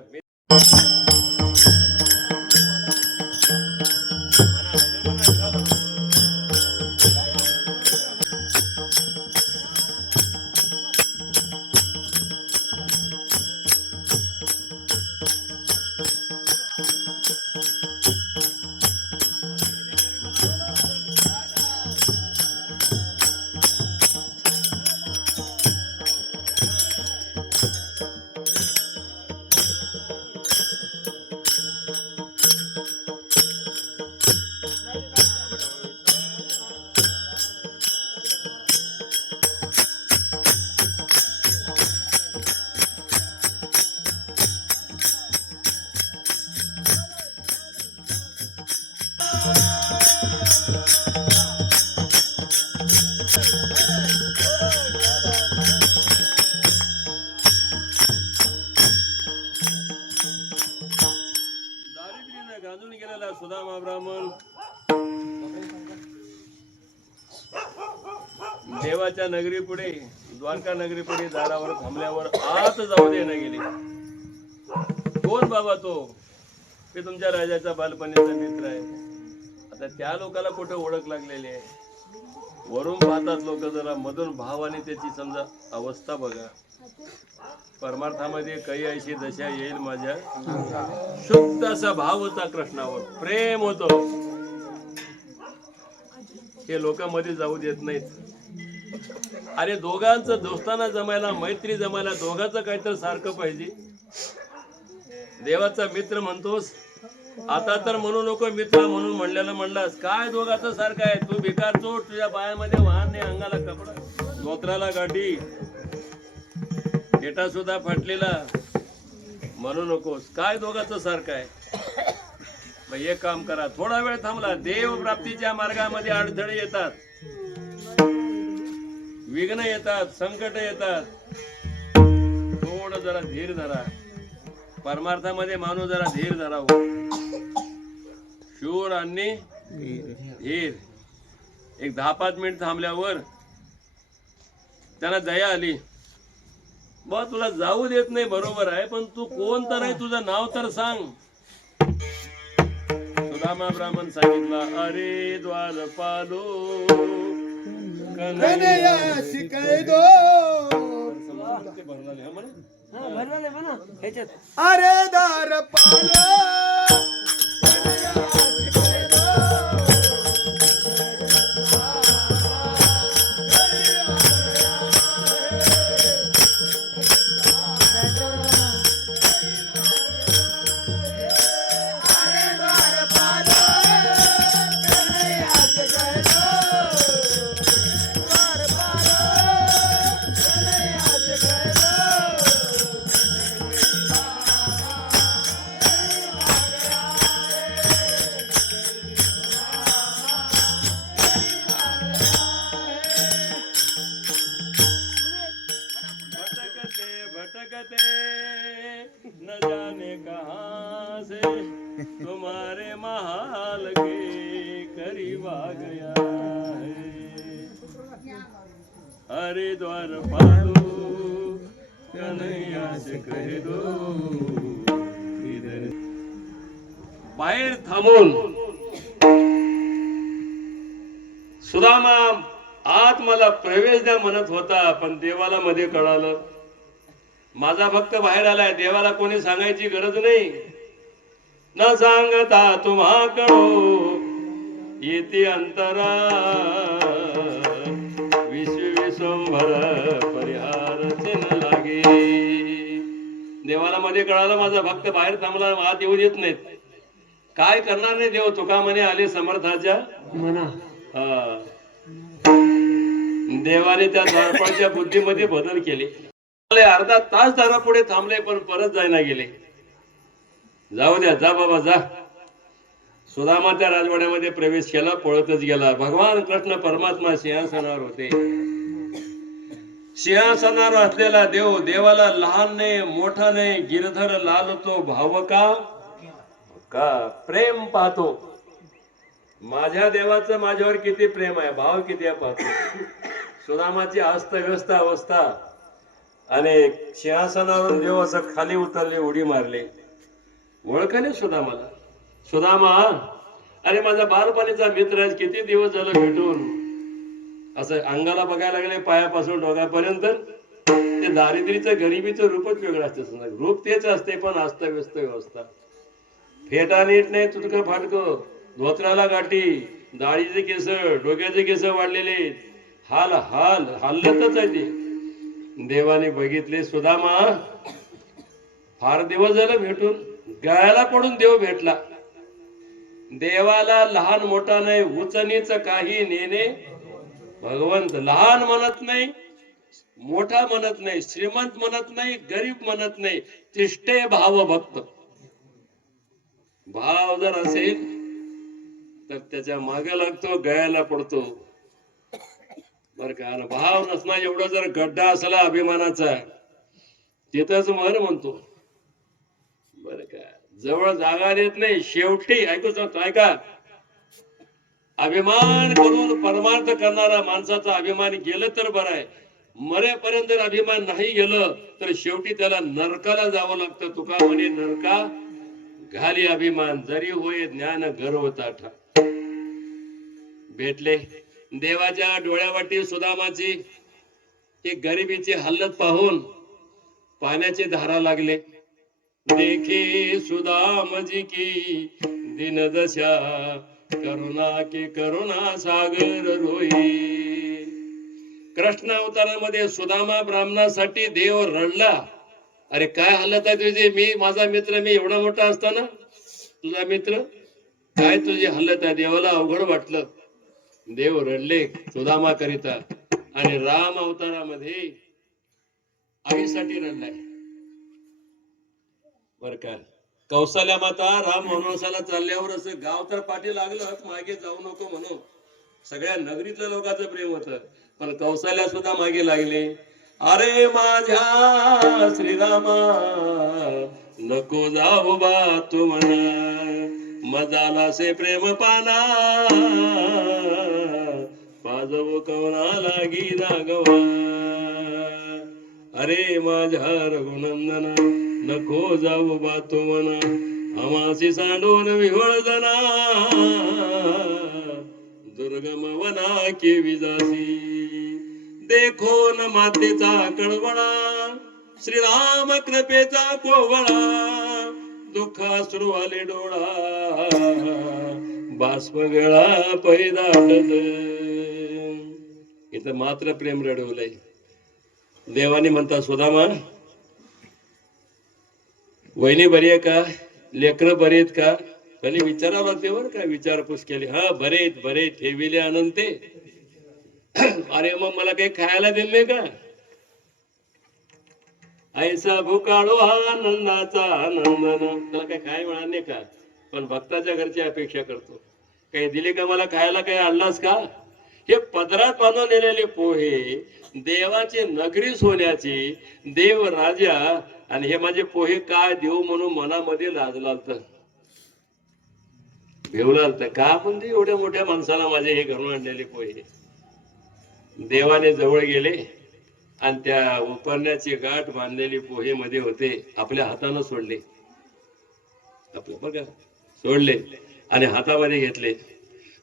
गाजून गेलेला सुदामा ब्राह्मण देवाच्या नगरी पुढे, द्वारका नगरी पुढे दारावर थांबल्यावर आत जाऊ दे न गेले. कोण बाबा तो? ते तुमच्या राजाचा बालपणीचा मित्र आहे. आता त्या लोकाला कुठे ओळख लागलेली आहे? वरून पाहतात लोक, जरा मधून भावाने त्याची समजा अवस्था बघा. परमार्थामध्ये काही ऐशी दशा येईल माझ्या, शुद्ध असा भाव होता कृष्णावर, प्रेम होतं. हे लोकांमध्ये जाऊ देत नाहीत. अरे दोघांचं दोस्ताना जमायला, मैत्री जमायला दोघांचं काहीतरी सारखं पाहिजे. देवाचा मित्र म्हणतोस, आता तर म्हणू नको मित्र म्हणून म्हणलास. काय दोघांचं सारखं आहे? तू भिकार चोट, तुझ्या पायामध्ये वाहन नाही, अंगाला कपडा, धोत्राला गाठी, हेटा सुद्धा फाटलेला, म्हणू नकोस. काय दोघांचं सारखं आहे? मग एक काम करा, थोडा वेळ थांबला. देव प्राप्तीच्या मार्गामध्ये अडथळे येतात, विघ्न येतात, संकट येतात. थोडं जरा धीर धरा. परमार्थामध्ये माणूस जरा धीर धरावं. शूर आणि धीर. एक 10-5 मिनिट थांबल्यावर त्यांना दया आली. बा तुला जाऊ देत नाही, बरोबर आहे, पण तू कोण तर आहे, तुझं नाव तर सांग. सुदामा ब्राह्मण सांगितला, अरे द्वारपालो कन्हैया शिकाय दो. अरे द्वारपालो न जाने कहां से तुम्हारे महाल के करीब आ गया है. अरे द्वारपालो कन्हैया से कह दो इधर. बाहेर थांबून सुदामा आत मला प्रवेश द्या म्हणत होता, पण देवाला मध्ये कळालं माझा भक्त बाहेर आलाय. देवाला कोणी सांगायची गरज नाही. न सांगता तुम्हा कळो येते अंतरा, विश्वंभर परिहार न लागे. देवाला मध्ये कळालं माझा भक्त बाहेर थांबला, आत येऊ देत नाहीत. काय करणार नाही देव, तुका म्हणे आले समर्थाच्या म्हणा. देवाने त्या द्वारपाळच्या बुद्धीमध्ये बदल केले. अर्धा तास दारापुढे थांबले, पण परत जायला गेले. जाऊ द्या, जा बाबा जा. सुदामा त्या राजवाड्यामध्ये प्रवेश केला, पळतच गेला. भगवान कृष्ण परमात्मा सिंहासनावर होते. सिंहासनावर असलेला देव देवाला लहान नाही, मोठा नाही, गिरधर लाल तो भाव का प्रेम पाहतो. माझ्या देवाचं माझ्यावर किती प्रेम आहे, भाव किती आहे पाहतो. सुदामाची अस्तव्यस्त अवस्था आणि सिंहासनावरून देव असं खाली उतरले, उडी मारले. ओळखले सुदामाला. सुदामा, अरे माझा बालपणीचा मित्र आहे, किती दिवस झालं भेटून. असं अंगाला बघायला लागले, पायापासून डोक्यापर्यंत. ते दारिद्र्याचं, गरिबीचं रूपच वेगळं असतं. रूप तेच असते, पण अस्तव्यस्त व्यवस्था. फेटा नीट नाही, तुटकं फाटकं, धोत्राला गाठी, दाढीचे केस, डोक्याचे केस वाढलेले, हालतच आहे ते. देवाने बघितले, सुदामा फार दिवस झालं भेटून, गळ्याला पडून देव भेटला. देवाला लहान मोठा नाही, उचनीच काही नेणे भगवंत. लहान म्हणत नाही, मोठा म्हणत नाही, श्रीमंत म्हणत नाही, गरीब म्हणत नाही. तिष्ठे भाव भक्त. भाव जर असेल तर त्याच्या मागे लागतो, गळ्याला पडतो. बर का. भाव नसणार एवढा जर गड्डा असला अभिमानाचा, तिथंच मर म्हणतो. बर का. जवळ जागा देत नाही. शेवटी ऐका, अभिमान करून परमार्थ करणारा माणसाचा अभिमान गेलं तर बरं आहे. मरेपर्यंत जर अभिमान नाही गेलं तर शेवटी त्याला नरकाला जावं लागतं. तुका म्हणे नरका घाली अभिमान, जरी होय ज्ञान गर्व ताठा. भेटले. देवाच्या डोळ्यावाटी सुदामाची एक गरिबीची हालत पाहून पाण्याची धारा लागले. देखे सुदामजी की दीनदशा, करुणा के करुणा सागर रोई. कृष्ण अवतारामध्ये सुदामा ब्राह्मणासाठी देव रडला. अरे काय हालत आहे तुझी, मी माझा मित्र, मी एवढा मोठा असताना तुझा मित्र, काय तुझी हालत आहे. देवाला अवघड वाटलं, देव रडले सुदामा करिता. आणि राम अवतारामध्ये आईसाठी रडलाय बर का. कौशल्या माता राम वनवासाला चालल्यावर असं गाव तर पाठी लागलं, मागे जाऊ नको म्हणून. सगळ्या नगरीतल्या लोकांचं प्रेम होतं, पण कौशल्या सुद्धा मागे लागले. अरे माझ्या श्रीरामा नको जाऊ बा तू म्हणा, मजाला से प्रेम पाना पाजवू कवना लागी राघवा. अरे माझ्या रघुनंदना नको जाऊ बा तू म्हणा, आमासी सांडून विहोळ जना दुर्गम वना के विजासी. देखो न मातेचा कळवळा, श्रीराम कृपेचा कोवळा, दुःखाश्रू आले डोळा, बाष्प गळा पैदाटत. इथं मात्र प्रेम रडवलंय. देवाने म्हणता सुदामा वहिनी बरी आहे का, लेकर बरे आहेत का, त्यांनी विचारावं लागते बरं का. विचारपूस केली, हा बरेत बरे ठेविले अनंते. अरे मग मला काही खायला दिले का. ऐसा भुकाळो हा आनंदाचा आनंदन, त्याला काही खायला मिळालं नाही का, पण भक्ताच्या घरची अपेक्षा करतो. काही दिले का मला खायला, काही आणलास का. हे पदरात बांधून नेलेले पोहे, देवाचे नगरी सोन्याची, देव राजा, आणि हे माझे पोहे काय देऊ म्हणून मनामध्ये लाजलालत, भेवलालत. का म्हणते एवढ्या मोठ्या माणसाला माझे हे घरून आणलेले पोहे. देवाने जवळ गेले आणि त्या उपरण्याची गाठ बांधलेली पोहे मध्ये होते, आपल्या हातानं सोडले, आपलं बघा सोडले आणि हातामध्ये घेतले.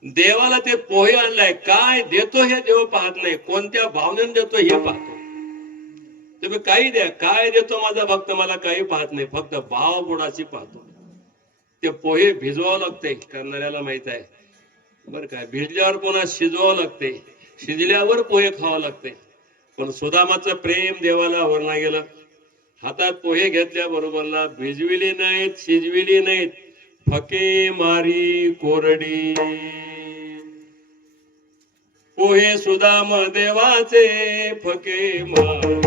देवाला ते पोहे आणलाय, काय देतो हे देव पाहत नाही, कोणत्या भावनेने देतो हे पाहतो. तुम्ही काही द्या, काय देतो माझा भक्त मला काही पाहत नाही, फक्त भाव गुणाची पाहतो. ते पोहे भिजवावं लागते, करणाऱ्याला माहित आहे बरं काय. भिजल्यावर पुन्हा शिजवावं लागते, शिजल्यावर पोहे खावं लागते. पण सुदामाचं प्रेम देवाला वरना गेलं. हातात पोहे घेतल्या बरोबरला भिजविली नाहीत, शिजविली नाहीत, फके मारी कोरडी. पोहे सुदाम देवाचे फके मारी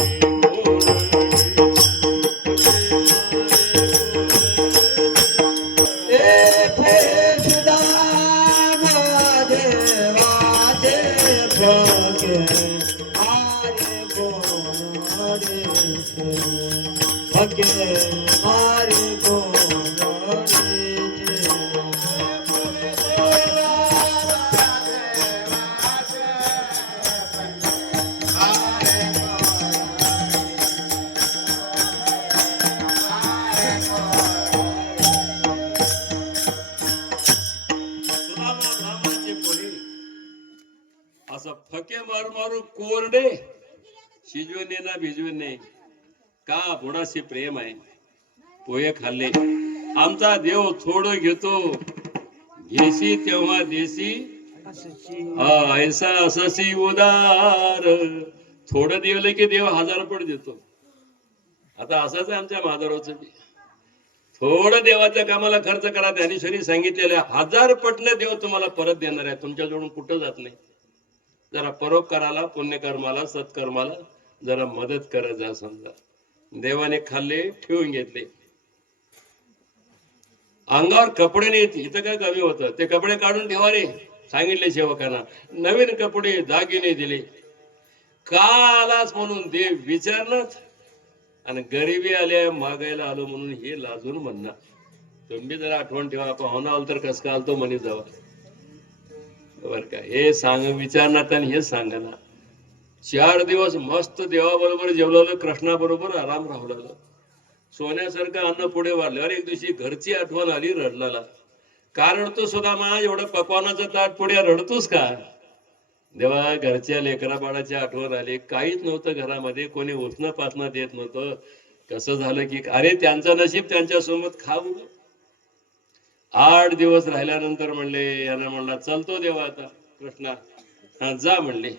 असं फके मारू मारू कोरडे, शिजवणे ना भिजवणे. का बुडाशी प्रेम आहे. पोहे खाल्ले. आमचा देव थोडं घेतो, घेशी तेव्हा देशी, ऐसा अससी उदार. थोडं दिलं की देव 1000 पट देतो. आता असंच आहे आमच्या महादेवाचं बी. थोडं देवाच्या कामाला खर्च करा, ज्ञानेश्वरी सांगितलेलं 1000 पटने देव तुम्हाला परत देणार आहे, तुमच्या जवळून कुठं जात नाही. जरा परोपकाराला, पुण्यकर्माला, सत्कर्माला जरा मदत करत जा. समजा देवाने खाल्ले, ठेवून घेतले. अंगावर कपडे नाही, इथं काय कमी होतं, ते कपडे काढून ठेवा रे सांगितले सेवकांना. नवीन कपडे दागिने दिले. का आलास म्हणून देव विचारणार, आणि गरिबी आल्या मागायला आलो म्हणून हे लाजून म्हणणार. तुम्ही जरा आठवण ठेवा, पाहुणा आल तर कस का आलतो म्हणे जावा बर का. हे सांग विचारणार आणि हे सांगणार. 4 दिवस मस्त देवाबरोबर जेवलेलं, कृष्णाबरोबर आराम राहलेलं, सोन्यासारखं अन्न पुढे वाढलं. अरे एक दिवशी घरची आठवण आली, रडलाला. का रडतो सुदामा, एवढं पकवानाचं ताट पुढे रडतोस का. देवा घरच्या लेकरा बाळाची आठवण आली. काहीच नव्हतं घरामध्ये, कोणी उठणं पाचणं देत नव्हतं. कसं झालं की अरे त्यांचं नशीब त्यांच्या सोबत खाऊ. 8 दिवस राहिल्यानंतर म्हणले, यानं म्हणला चलतो देवा आता कृष्णा, हा जा म्हणले.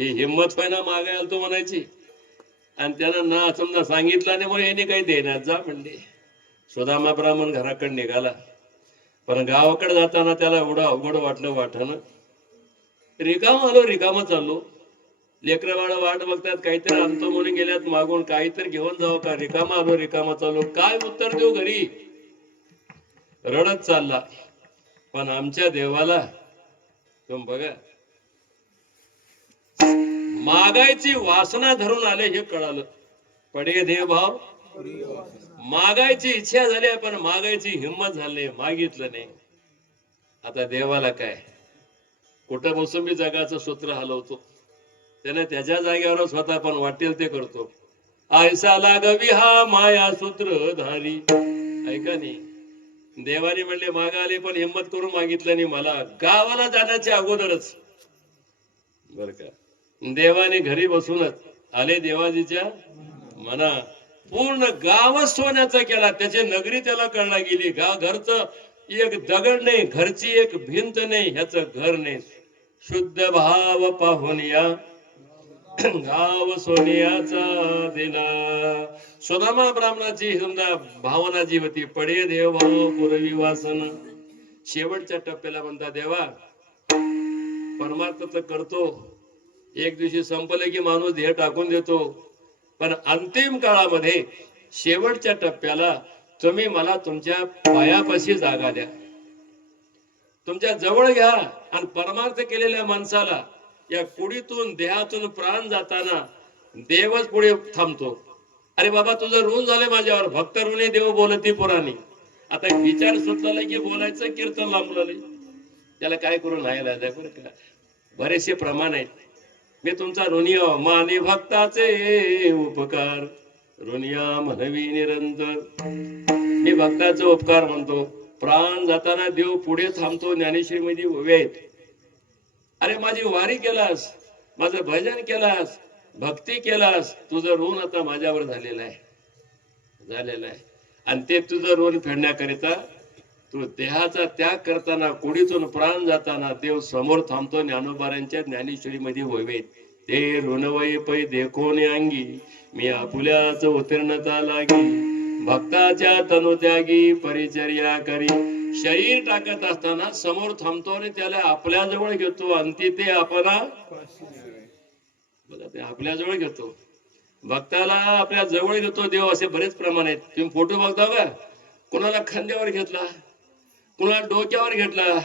ही हिंमत होय ना मागायला तो म्हणायची. आणि त्यानं ना समजा सांगितलं नाही मग याने काही देण्यात जा म्हणले. सुदामा ब्राह्मण घराकडे निघाला, पण गावाकडे जाताना त्याला एवढं अवघड वाटलं वाटणं. रिकाम आलो, रिकाम चाललो. लेकरं बाळ वाट बघतात, काहीतरी आणतो म्हणून गेल्यात मागून, काहीतरी घेऊन जावं का. रिकाम आलो, रिकाम चाललो, काय उत्तर देऊ घरी. रडत चालला. पण आमच्या देवाला तुम्ही बघा, मागायची वासना धरून आले हे कळालं. पडे देव भाव, मागायची इच्छा झाली पण मागायची हिंमत झाली, मागितलं नाही. आता देवाला काय, कुठं बसून मी जगाचं सूत्र हलवतो. त्याने त्याच्या जागेवर स्वतः पण वाटेल ते करतो. ऐसा लागवी हा माया सूत्रधारी. ऐका नाही, देवाने म्हणले मागाले पण हिंमत करून मागितलं नाही. मला गावाला जाण्याच्या अगोदरच बर का, देवाने घरी बसूनच आले देवाजीच्या मना. पूर्ण गावच सोन्याचा केला. त्याची नगरी त्याला कळला गेली. घरचं एक दगड नाही, घरची एक भिंत नाही, ह्याचं घर नाही. शुद्ध भाव पाहून या गाव सोनियाचा दिला. सुदामा ब्राह्मणाची समजा भावना जी होती, पडे देव भाव पूर्वी वासन. शेवटच्या टप्प्याला म्हणता देवा परमार्थ तर करतो, एक दिवशी संपलं की माणूस देह टाकून देतो, पण अंतिम काळामध्ये शेवटच्या टप्प्याला तुम्ही मला तुमच्या पायापाशी जागा द्या, तुमच्या जवळ घ्या. आणि परमार्थ केलेल्या माणसाला या कुडीतून देहातून प्राण जाताना देवच पुढे थांबतो. अरे बाबा तुझं ऋण झालंय माझ्यावर, भक्त ऋणी देव बोलती पुराणी. आता विचार सुटला की बोलायचं कीर्तन लांबलं, त्याला काय करून नाही लाजाय. बरं का, बरेचसे प्रमाण आहेत. मी तुमचा ऋणी माने भक्ताचे उपकार ऋणिया म्हणवी निरंतर. मी भक्ताचे उपकार म्हणतो. प्राण जाताना देव पुढे थांबतो. ज्ञानेश्वरी मध्ये उभे आहेत. अरे माझी वारी केलास, माझं भजन केलास, भक्ती केलास, तुझं ऋण आता माझ्यावर झालेलं आहे. आणि ते तुझं ऋण फेडण्याकरिता तू देहाचा त्याग करताना, कुडीतून प्राण जाताना देव समोर थांबतो. ज्ञानोबारांच्या ज्ञानेश्वरी मध्ये होवे ते ऋणवय पै देखोने अंगी मी आपुल्याच उत्तीर्णता लागी. भक्ताच्या तनुत्यागी परिचर्या करी. शरीर टाकत असताना समोर थांबतो आणि त्याला आपल्या जवळ घेतो. अंती ते आपला बघा, ते आपल्या जवळ घेतो. भक्ताला आपल्या जवळ घेतो देव. असे बरेच प्रमाण आहेत. तुम्ही फोटो बघता का, कोणाला खांद्यावर घेतला, कुणाला डोक्यावर घेतला,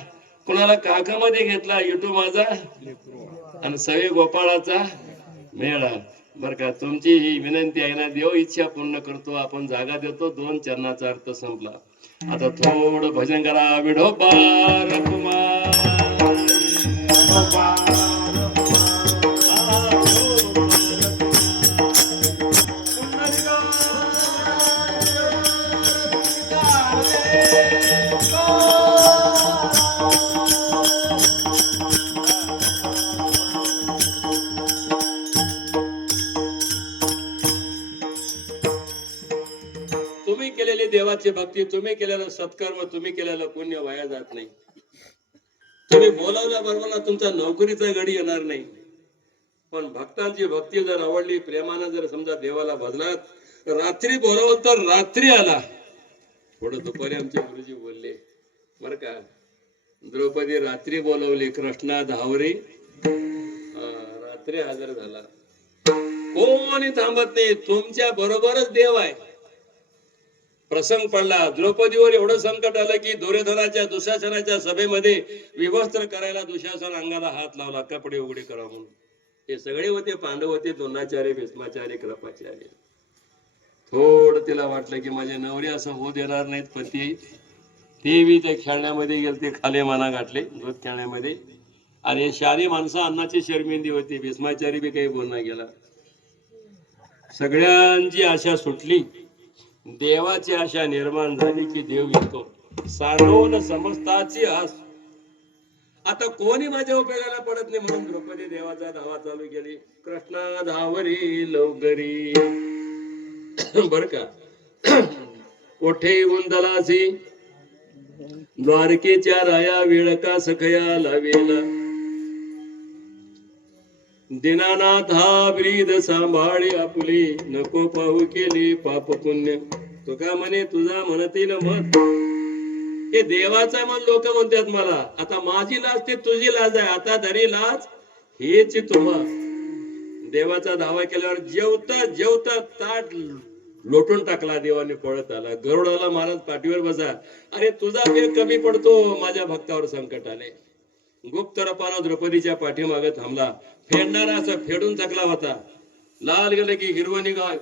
कुणाला काखामध्ये घेतला, युटू माझा आणि सवे गोपाळाचा मेळा. बर का, तुमची ही विनंती आहे ना, देव इच्छा पूर्ण करतो, आपण जागा देतो. 2 चरणाचा अर्थ संपला. आता थोडं भजन करा. विठोबा तुम्ही केलेली देवाची भक्ती, तुम्ही केलेलं सत्कर्म, तुम्ही केलेलं पुण्य वाया जात नाही. तुम्ही बोलावल्या बरोबर तुमचा नोकरीचा गडी येणार नाही. पण भक्तांची भक्ती जर आवडली, प्रेमानं जर समजा देवाला भजलात, रात्री बोलावलं तर रात्री आला. थोडं दुपारी आमचे गुरुजी बोलले बर का, द्रौपदी रात्री बोलवली, कृष्णा धावरी रात्री हजर झाला. कोणी थांबत नाही, तुमच्या बरोबरच देव आहे. प्रसंग पडला, द्रौपदीवर एवढं संकट आलं की दुर्योधनाच्या दुशासनाच्या सभेमध्ये विवस्त्र करायला दुशासन अंगाला हात लावला, कपडे उघडे करा म्हणून. हे सगळे होते, पांडव होते, द्रोणाचार्य, भीष्माचार्य, कृपाचार्य. थोडं तिला वाटलं की माझे नवरे असं होऊ देणार नाहीत, पण ते बी त्या खेळण्यामध्ये गेले, ते खाले माना गाठले दूध खेळण्यामध्ये. आणि शारी माणसं अन्नाची शर्मिंदी होती. भीष्माचार्य बी काही बोलणं गेला. सगळ्यांची आशा सुटली, देवाची आशा निर्माण झाली की देव येतो. सांडवून समजताची आस. आता कोणी माझ्या उपयोगाला पडत नाही म्हणून द्रौपदी देवाचा धावा चालू केली. कृष्णा धावरी लवकरी बर का. कोठे उंदलासी द्वारकेच्या राया विळका सखया लावेला. दीनानाथ हा ब्रीद सांभाळी आपुली नको पाहू केली पाप पुण्य. तो का म्हणे तुझा म्हणतील मत हे देवाचा मन लोक म्हणतात मला. आता माझी लाज ते तुझी लाज आहे. आता धरी लाज हेच तुम्हा. देवाचा धावा केल्यावर जेवता जेवता ताट लोटून टाकला देवाने पळत आला. गरुडाला महाराज पाठीवर बसा. अरे तुझा वेळ कमी पडतो माझ्या भक्तावर संकट आले. गुप्त रपाना द्रौपदीच्या पाठीमागे थांबला. फेडणारा असं फेडून टाकला होता. लाल गेलं की हिरवं निघाव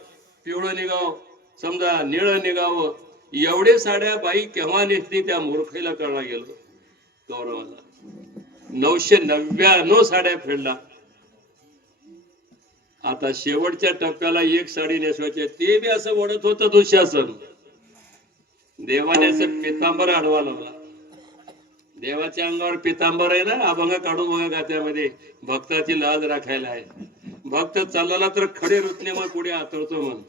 पिवळं निघाव समजा निळं निघावं एवढे साड्या बाई केव्हा नेसली त्या मूर्खेला कळला गेलो. कौरवाला 999 साड्या फेडला. आता शेवटच्या टप्प्याला एक साडी नेसवायची ते बी असं ओढत होतं दुःशासन. देवाने असं पितांबर आडवा लावला. देवाच्या अंगावर पितांबर आहे ना अभंग काढून बघा गात्यामध्ये भक्ताची लाज राखायला आहे. भक्त चालला तर खडे रुतणे मग पुढे आतरतो मग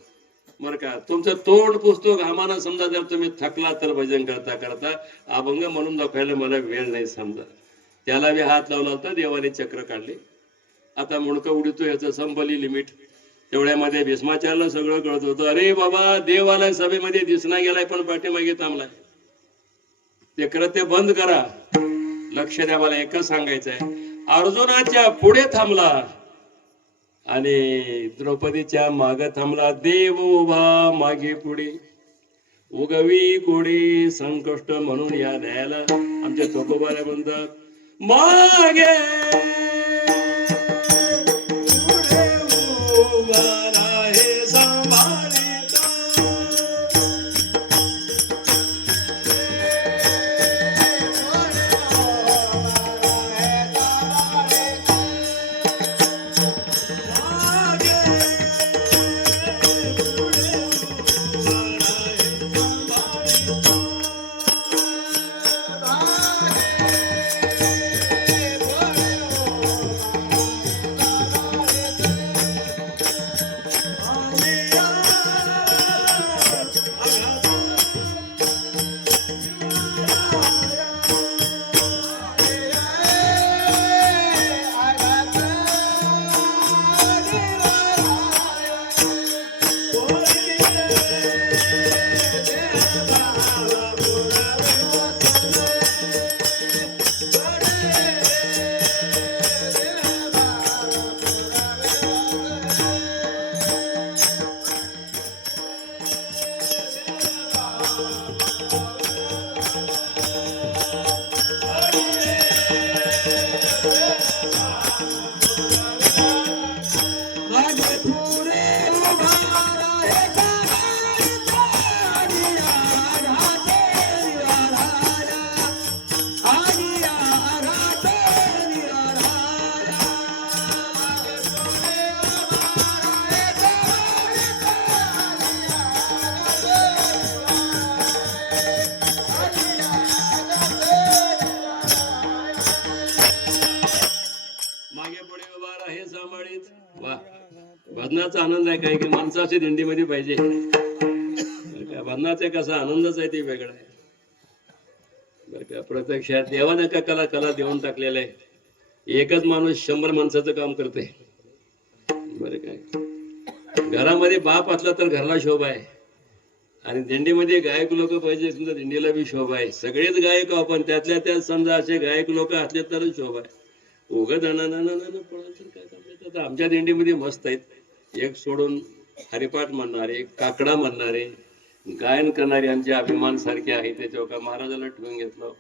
बर का. तुमचं तोंड पुसतो घामानं समजा. जर तुम्ही थकला तर भजन करता करता अभंग म्हणून दाखवायला मला वेळ नाही समजा. त्याला बी हात लावला होता. देवाने चक्र काढले. आता मुंडकं उडतो याचं संपली लिमिट. तेवढ्यामध्ये भीष्माचार्याला सगळं कळत होतं. अरे बाबा देव आलाय सभेमध्ये दिसना गेलाय पण पाठीमागे थांबलाय. ते करत ते बंद करा. लक्ष द्या. मला एकच सांगायचं आहे. अर्जुनाच्या पुढे थांबला आणि द्रौपदीच्या मागे थांबला. देव उभा मागे पुढे उगवी कोडी संकष्ट म्हणून या न्यायाला आमच्या चोकोबाऱ्या म्हणतात मागे भजनाचा आनंद आहे काय की माणसाची दिंडीमध्ये पाहिजे. भजनाचा कसा आनंदच आहे ते वेगळा आहे बरं का. प्रत्यक्षात देवाने का कला देऊन टाकलेला आहे. एकच माणूस 100 माणसाचं काम करते बरं काय. घरामध्ये बाप असला तर घरला शोभा आहे आणि दिंडीमध्ये गायक लोक पाहिजे समजा दिंडीला बी शोभा आहे. सगळेच गायक आपण त्यातल्या त्यात समजा असे गायक लोक असले तरच शोभा आहे. उगत आमच्या दिंडीमध्ये मस्त आहेत. एक सोडून हरिपाठ म्हणणारे काकडा म्हणणारे गायन करणारे आमचे अभिमान सारखे आहे. त्याच्यावर का महाराजाला ठेवून घेतलं.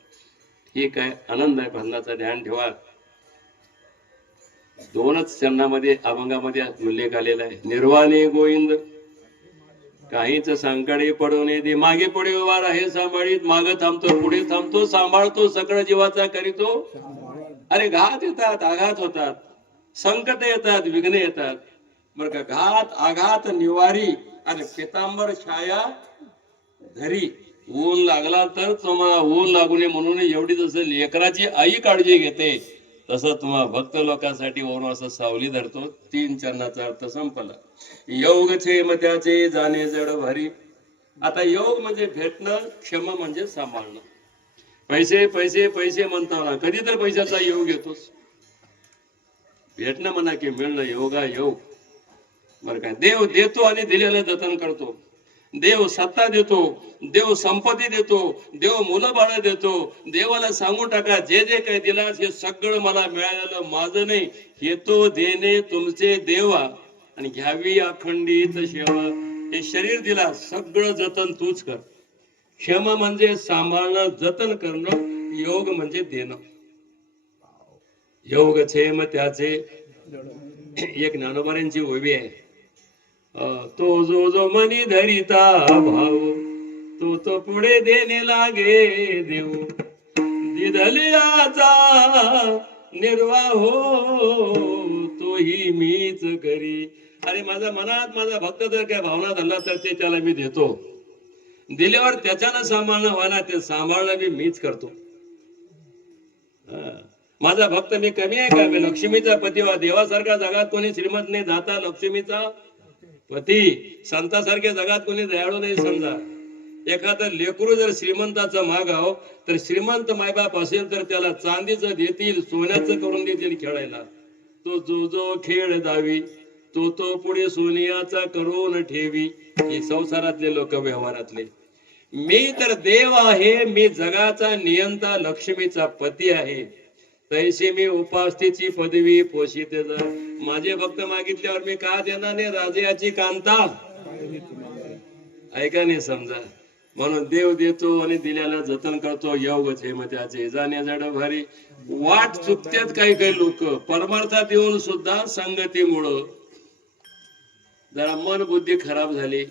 ठीक आहे आनंद आहे. भजनाचा ध्यान ठेवा. 2च चरणामध्ये अभंगामध्ये उल्लेख आलेला आहे. निर्वाणी गोविंद काहीच सांकडे पडवणे दे मागे पुढे उभा आहे सांभाळीत माग थांबतो पुढे थांबतो सांभाळतो सकळ जीवाचा करीतो. अरे घात येतात आघात होतात संकट येतात विघ्न येतात बरं का. घात आघात निवारी आणि पितांबर छाया धरी. ऊन लागला तर तुम्हाला ऊन लागू नये म्हणून एवढी जसं लेकराची आई काळजी घेते तसं तुम्हा भक्त लोकांसाठी ओन असं सावली धरतो. 3 चरणाचा अर्थ संपला. योग क्षेम त्याचे जाणे जड भारी. आता योग म्हणजे भेटणं क्षम म्हणजे सांभाळणं. पैसे पैसे पैसे म्हणताना कधी तर पैशाचा योग येतोस. भेटणं म्हणा की मिळणं योगा योग. बरं काय, देव देतो आणि दिलेलं जतन करतो. देव सत्ता देतो, देव संपत्ती देतो, देव मुलं बाळ देतो. देवाला सांगून टाका, जे जे काही दिलास हे सगळं मला मिळालेलं माझं नाही, हे तो देणे तुमचे देवा, आणि घ्यावी अखंडित सेवा. हे शरीर दिला, सगळं जतन तूच कर. क्षम म्हणजे सांभाळणं, जतन करणं. योग म्हणजे देणं. योग क्षेम त्याचे. एक ज्ञानोबांची ओवी आहे, तो जो जो मनी धरिता भाव, तो तो पुढे देणे लागे देव. दिधलियाचा निर्वाह तोही मीच करी. अरे माझ्या मनात माझा भक्त जर काय भावना धरला तर ते त्याला मी देतो. दिल्यावर त्याच्यानं सांभाळणं व्हायला, ते सांभाळणं मी मीच करतो. माझा भक्त मी कमी आहे का? मी लक्ष्मीचा पती व्हा. देवासारख्या जगात कोणी श्रीमंत नाही, जाता लक्ष्मीचा पती. संतासारख्या जगात कोणी दयाळू नाही. समजा एखादं लेकरू जर श्रीमंताचं मागाव, तर श्रीमंत मायबाप असेल तर त्याला चांदीचं देतील, सोन्याचं करून देतील खेळायला. तो जो जो खेळ दावी, तो तो पुढे सोनियाचा करून ठेवी. हे संसारातले लोक, व्यवहारातले. मी तर देव आहे, मी जगाचा नियंता, लक्ष्मीचा पती आहे. तैसे मी उपासतेची पदवी पोषिते. माझे भक्त मागितल्यावर मी का देणार नाही राजाची कांता? ऐका नाही समजा. म्हणून देव देतो आणि दिल्याला जतन करतो. योग क्षेम त्याचे. जाण्या जड भारी वाट चुकतात काही काही लोक. परमार्थात येऊन सुद्धा संगतीमुळं जरा मन बुद्धी खराब झाली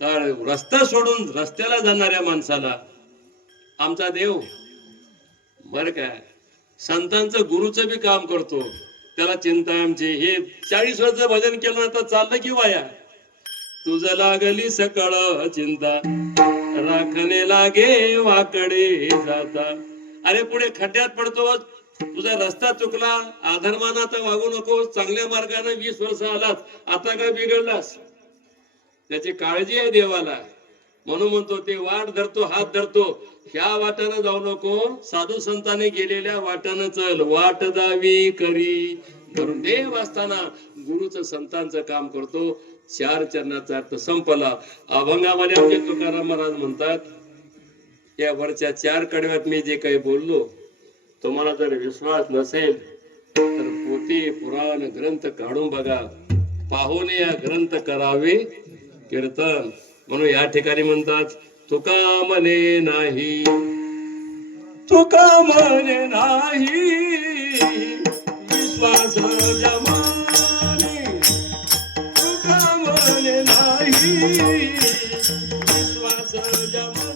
तर रस्ता सोडून रस्त्याला जाणाऱ्या माणसाला आमचा देव, बर काय, संतांचं गुरुचं बी काम करतो. त्याला चिंता आमची. हे 40 वर्ष भजन केलं ना तर चाललं की वाया. तुझं लागली सकाळ चिंता, राखणे लागे वाकडे जाता. अरे पुढे खड्ड्यात पडतो, तुझा रस्ता चुकला, अधर्मानात वागू नको. चांगल्या मार्गाने 20 वर्ष आलास, आता काय बिघडलास? त्याची काळजी आहे देवाला. म्हणून म्हणतो ते वाट धरतो, हात धरतो, ह्या वाटानं जाऊ नको, साधू संतांनी गेलेल्या वाटानं चल. वाट जावी करी धरून देव असताना गुरुचं संतांचं काम करतो. 4 चरणाचा अर्थ संपला. अभंगामध्ये आमचे तुकाराम महाराज म्हणतात, या वरच्या 4 कडव्यात मी जे काही बोललो, तुम्हाला जर विश्वास नसेल तर पोथी पुराण ग्रंथ काढून बघा. पाहून या ग्रंथ करावे कीर्तन. म्हणून या ठिकाणी म्हणतात, तुका म्हणे नाही, तुका म्हणे नाही विश्वास जमाने. तुका म्हणे नाही विश्वास जमाने.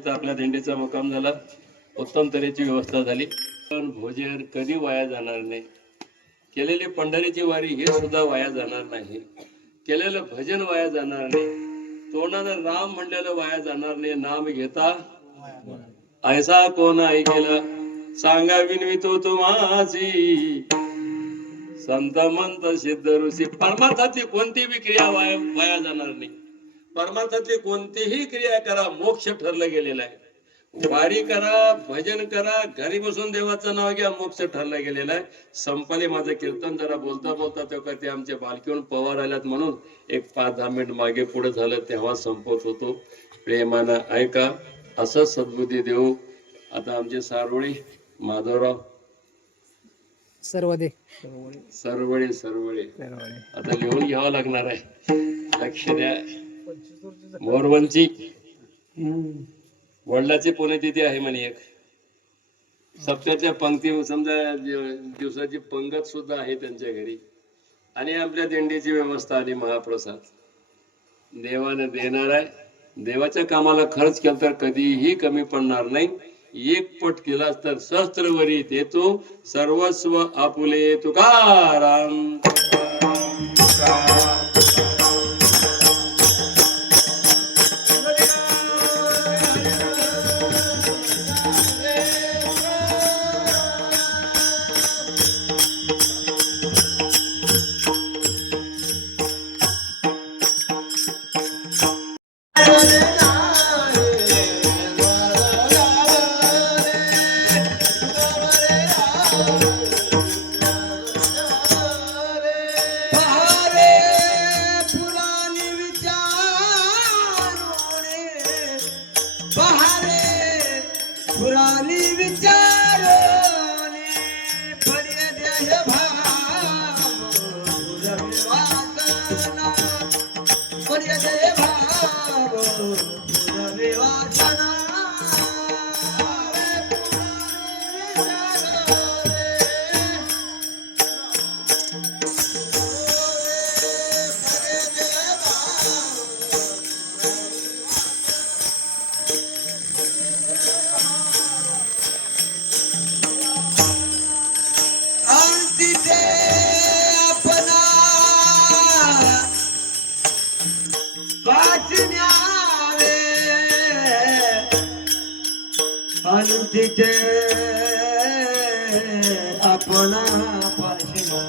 जिथं आपल्या दिंडीचा मुक्काम झाला उत्तम तऱ्हेची व्यवस्था झाली. पण भोजन कधी वाया जाणार नाही. केलेली पंढरीची वारी हे सुद्धा वाया जाणार नाही. केलेलं भजन वाया जाणार नाही. तोंडानं राम म्हणलेलं वाया जाणार नाही. नाम घेता ऐसा कोण ऐकेला सांगा विनवितो तुम्हासी संत मंत सिद्ध ऋषी. परमार्थातली कोणती बी क्रिया वाया जाणार नाही. परमार्थातली कोणतीही क्रिया करा मोक्ष ठरलं गेलेलं आहे. वारी करा, भजन करा, घरी बसून देवाचं नाव घ्या, मोक्ष ठरलं गेलेलं आहे. संपले माझं कीर्तन. जरा बोलता बोलता तेव्हा ते आमचे बालकीहून पवार आल्यात म्हणून एक 5-10 मिनिट मागे पुढे झालं तेव्हा संपत होतो. प्रेमानं ऐका, असं सद्बुद्धी देऊ. आता आमचे सारोळी माधवराव सर्वदे सरवळे आता लिहून घ्यावं लागणार आहे. लक्ष द्या. मोरवंची वडिलाची पुण्यतिथी आहे म्हणे एक. सप्त्याच्या पंक्ती समजा दिवसाची पंगत सुद्धा आहे त्यांच्या घरी. आणि आपल्या दिंडीची व्यवस्था आणि महाप्रसाद देवाने देणार आहे. देवाच्या कामाला खर्च केला तर कधीही कमी पडणार नाही. एक पट केलास तर सहस्त्रवरी देतो सर्वस्व आपुले तुकाराम. पुराली विचारोनी पडे देह भाव वासना पडे देह भाव वासना तिथे आपणा पाशिना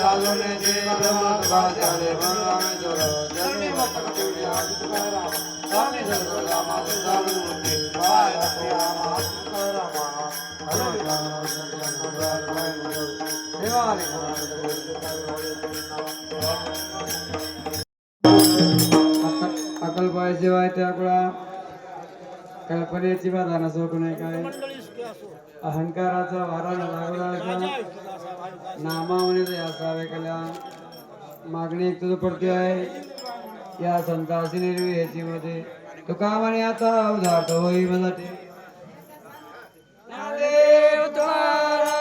सालोने देव ब्रह्म बाजाले वरदान जोर जन्मे मस्तक देवले आदि तुकाराम स्वामी सर्वदा मातु साधु मूर्ति पाय प्रिया मातु रामा हरे राम देवाले अकल्पाशिवाय त्याकुळा कल्पनेची बाधा नसो कुणे काय अहंकाराचा वारा न लागला नामावने असावे कल्या मागणी एक तुझं पडते आहे या संतासी निर्वी ह्याची मध्ये तुका म्हणे आता उदाहरण होई मला ते नामदेव तुकाराम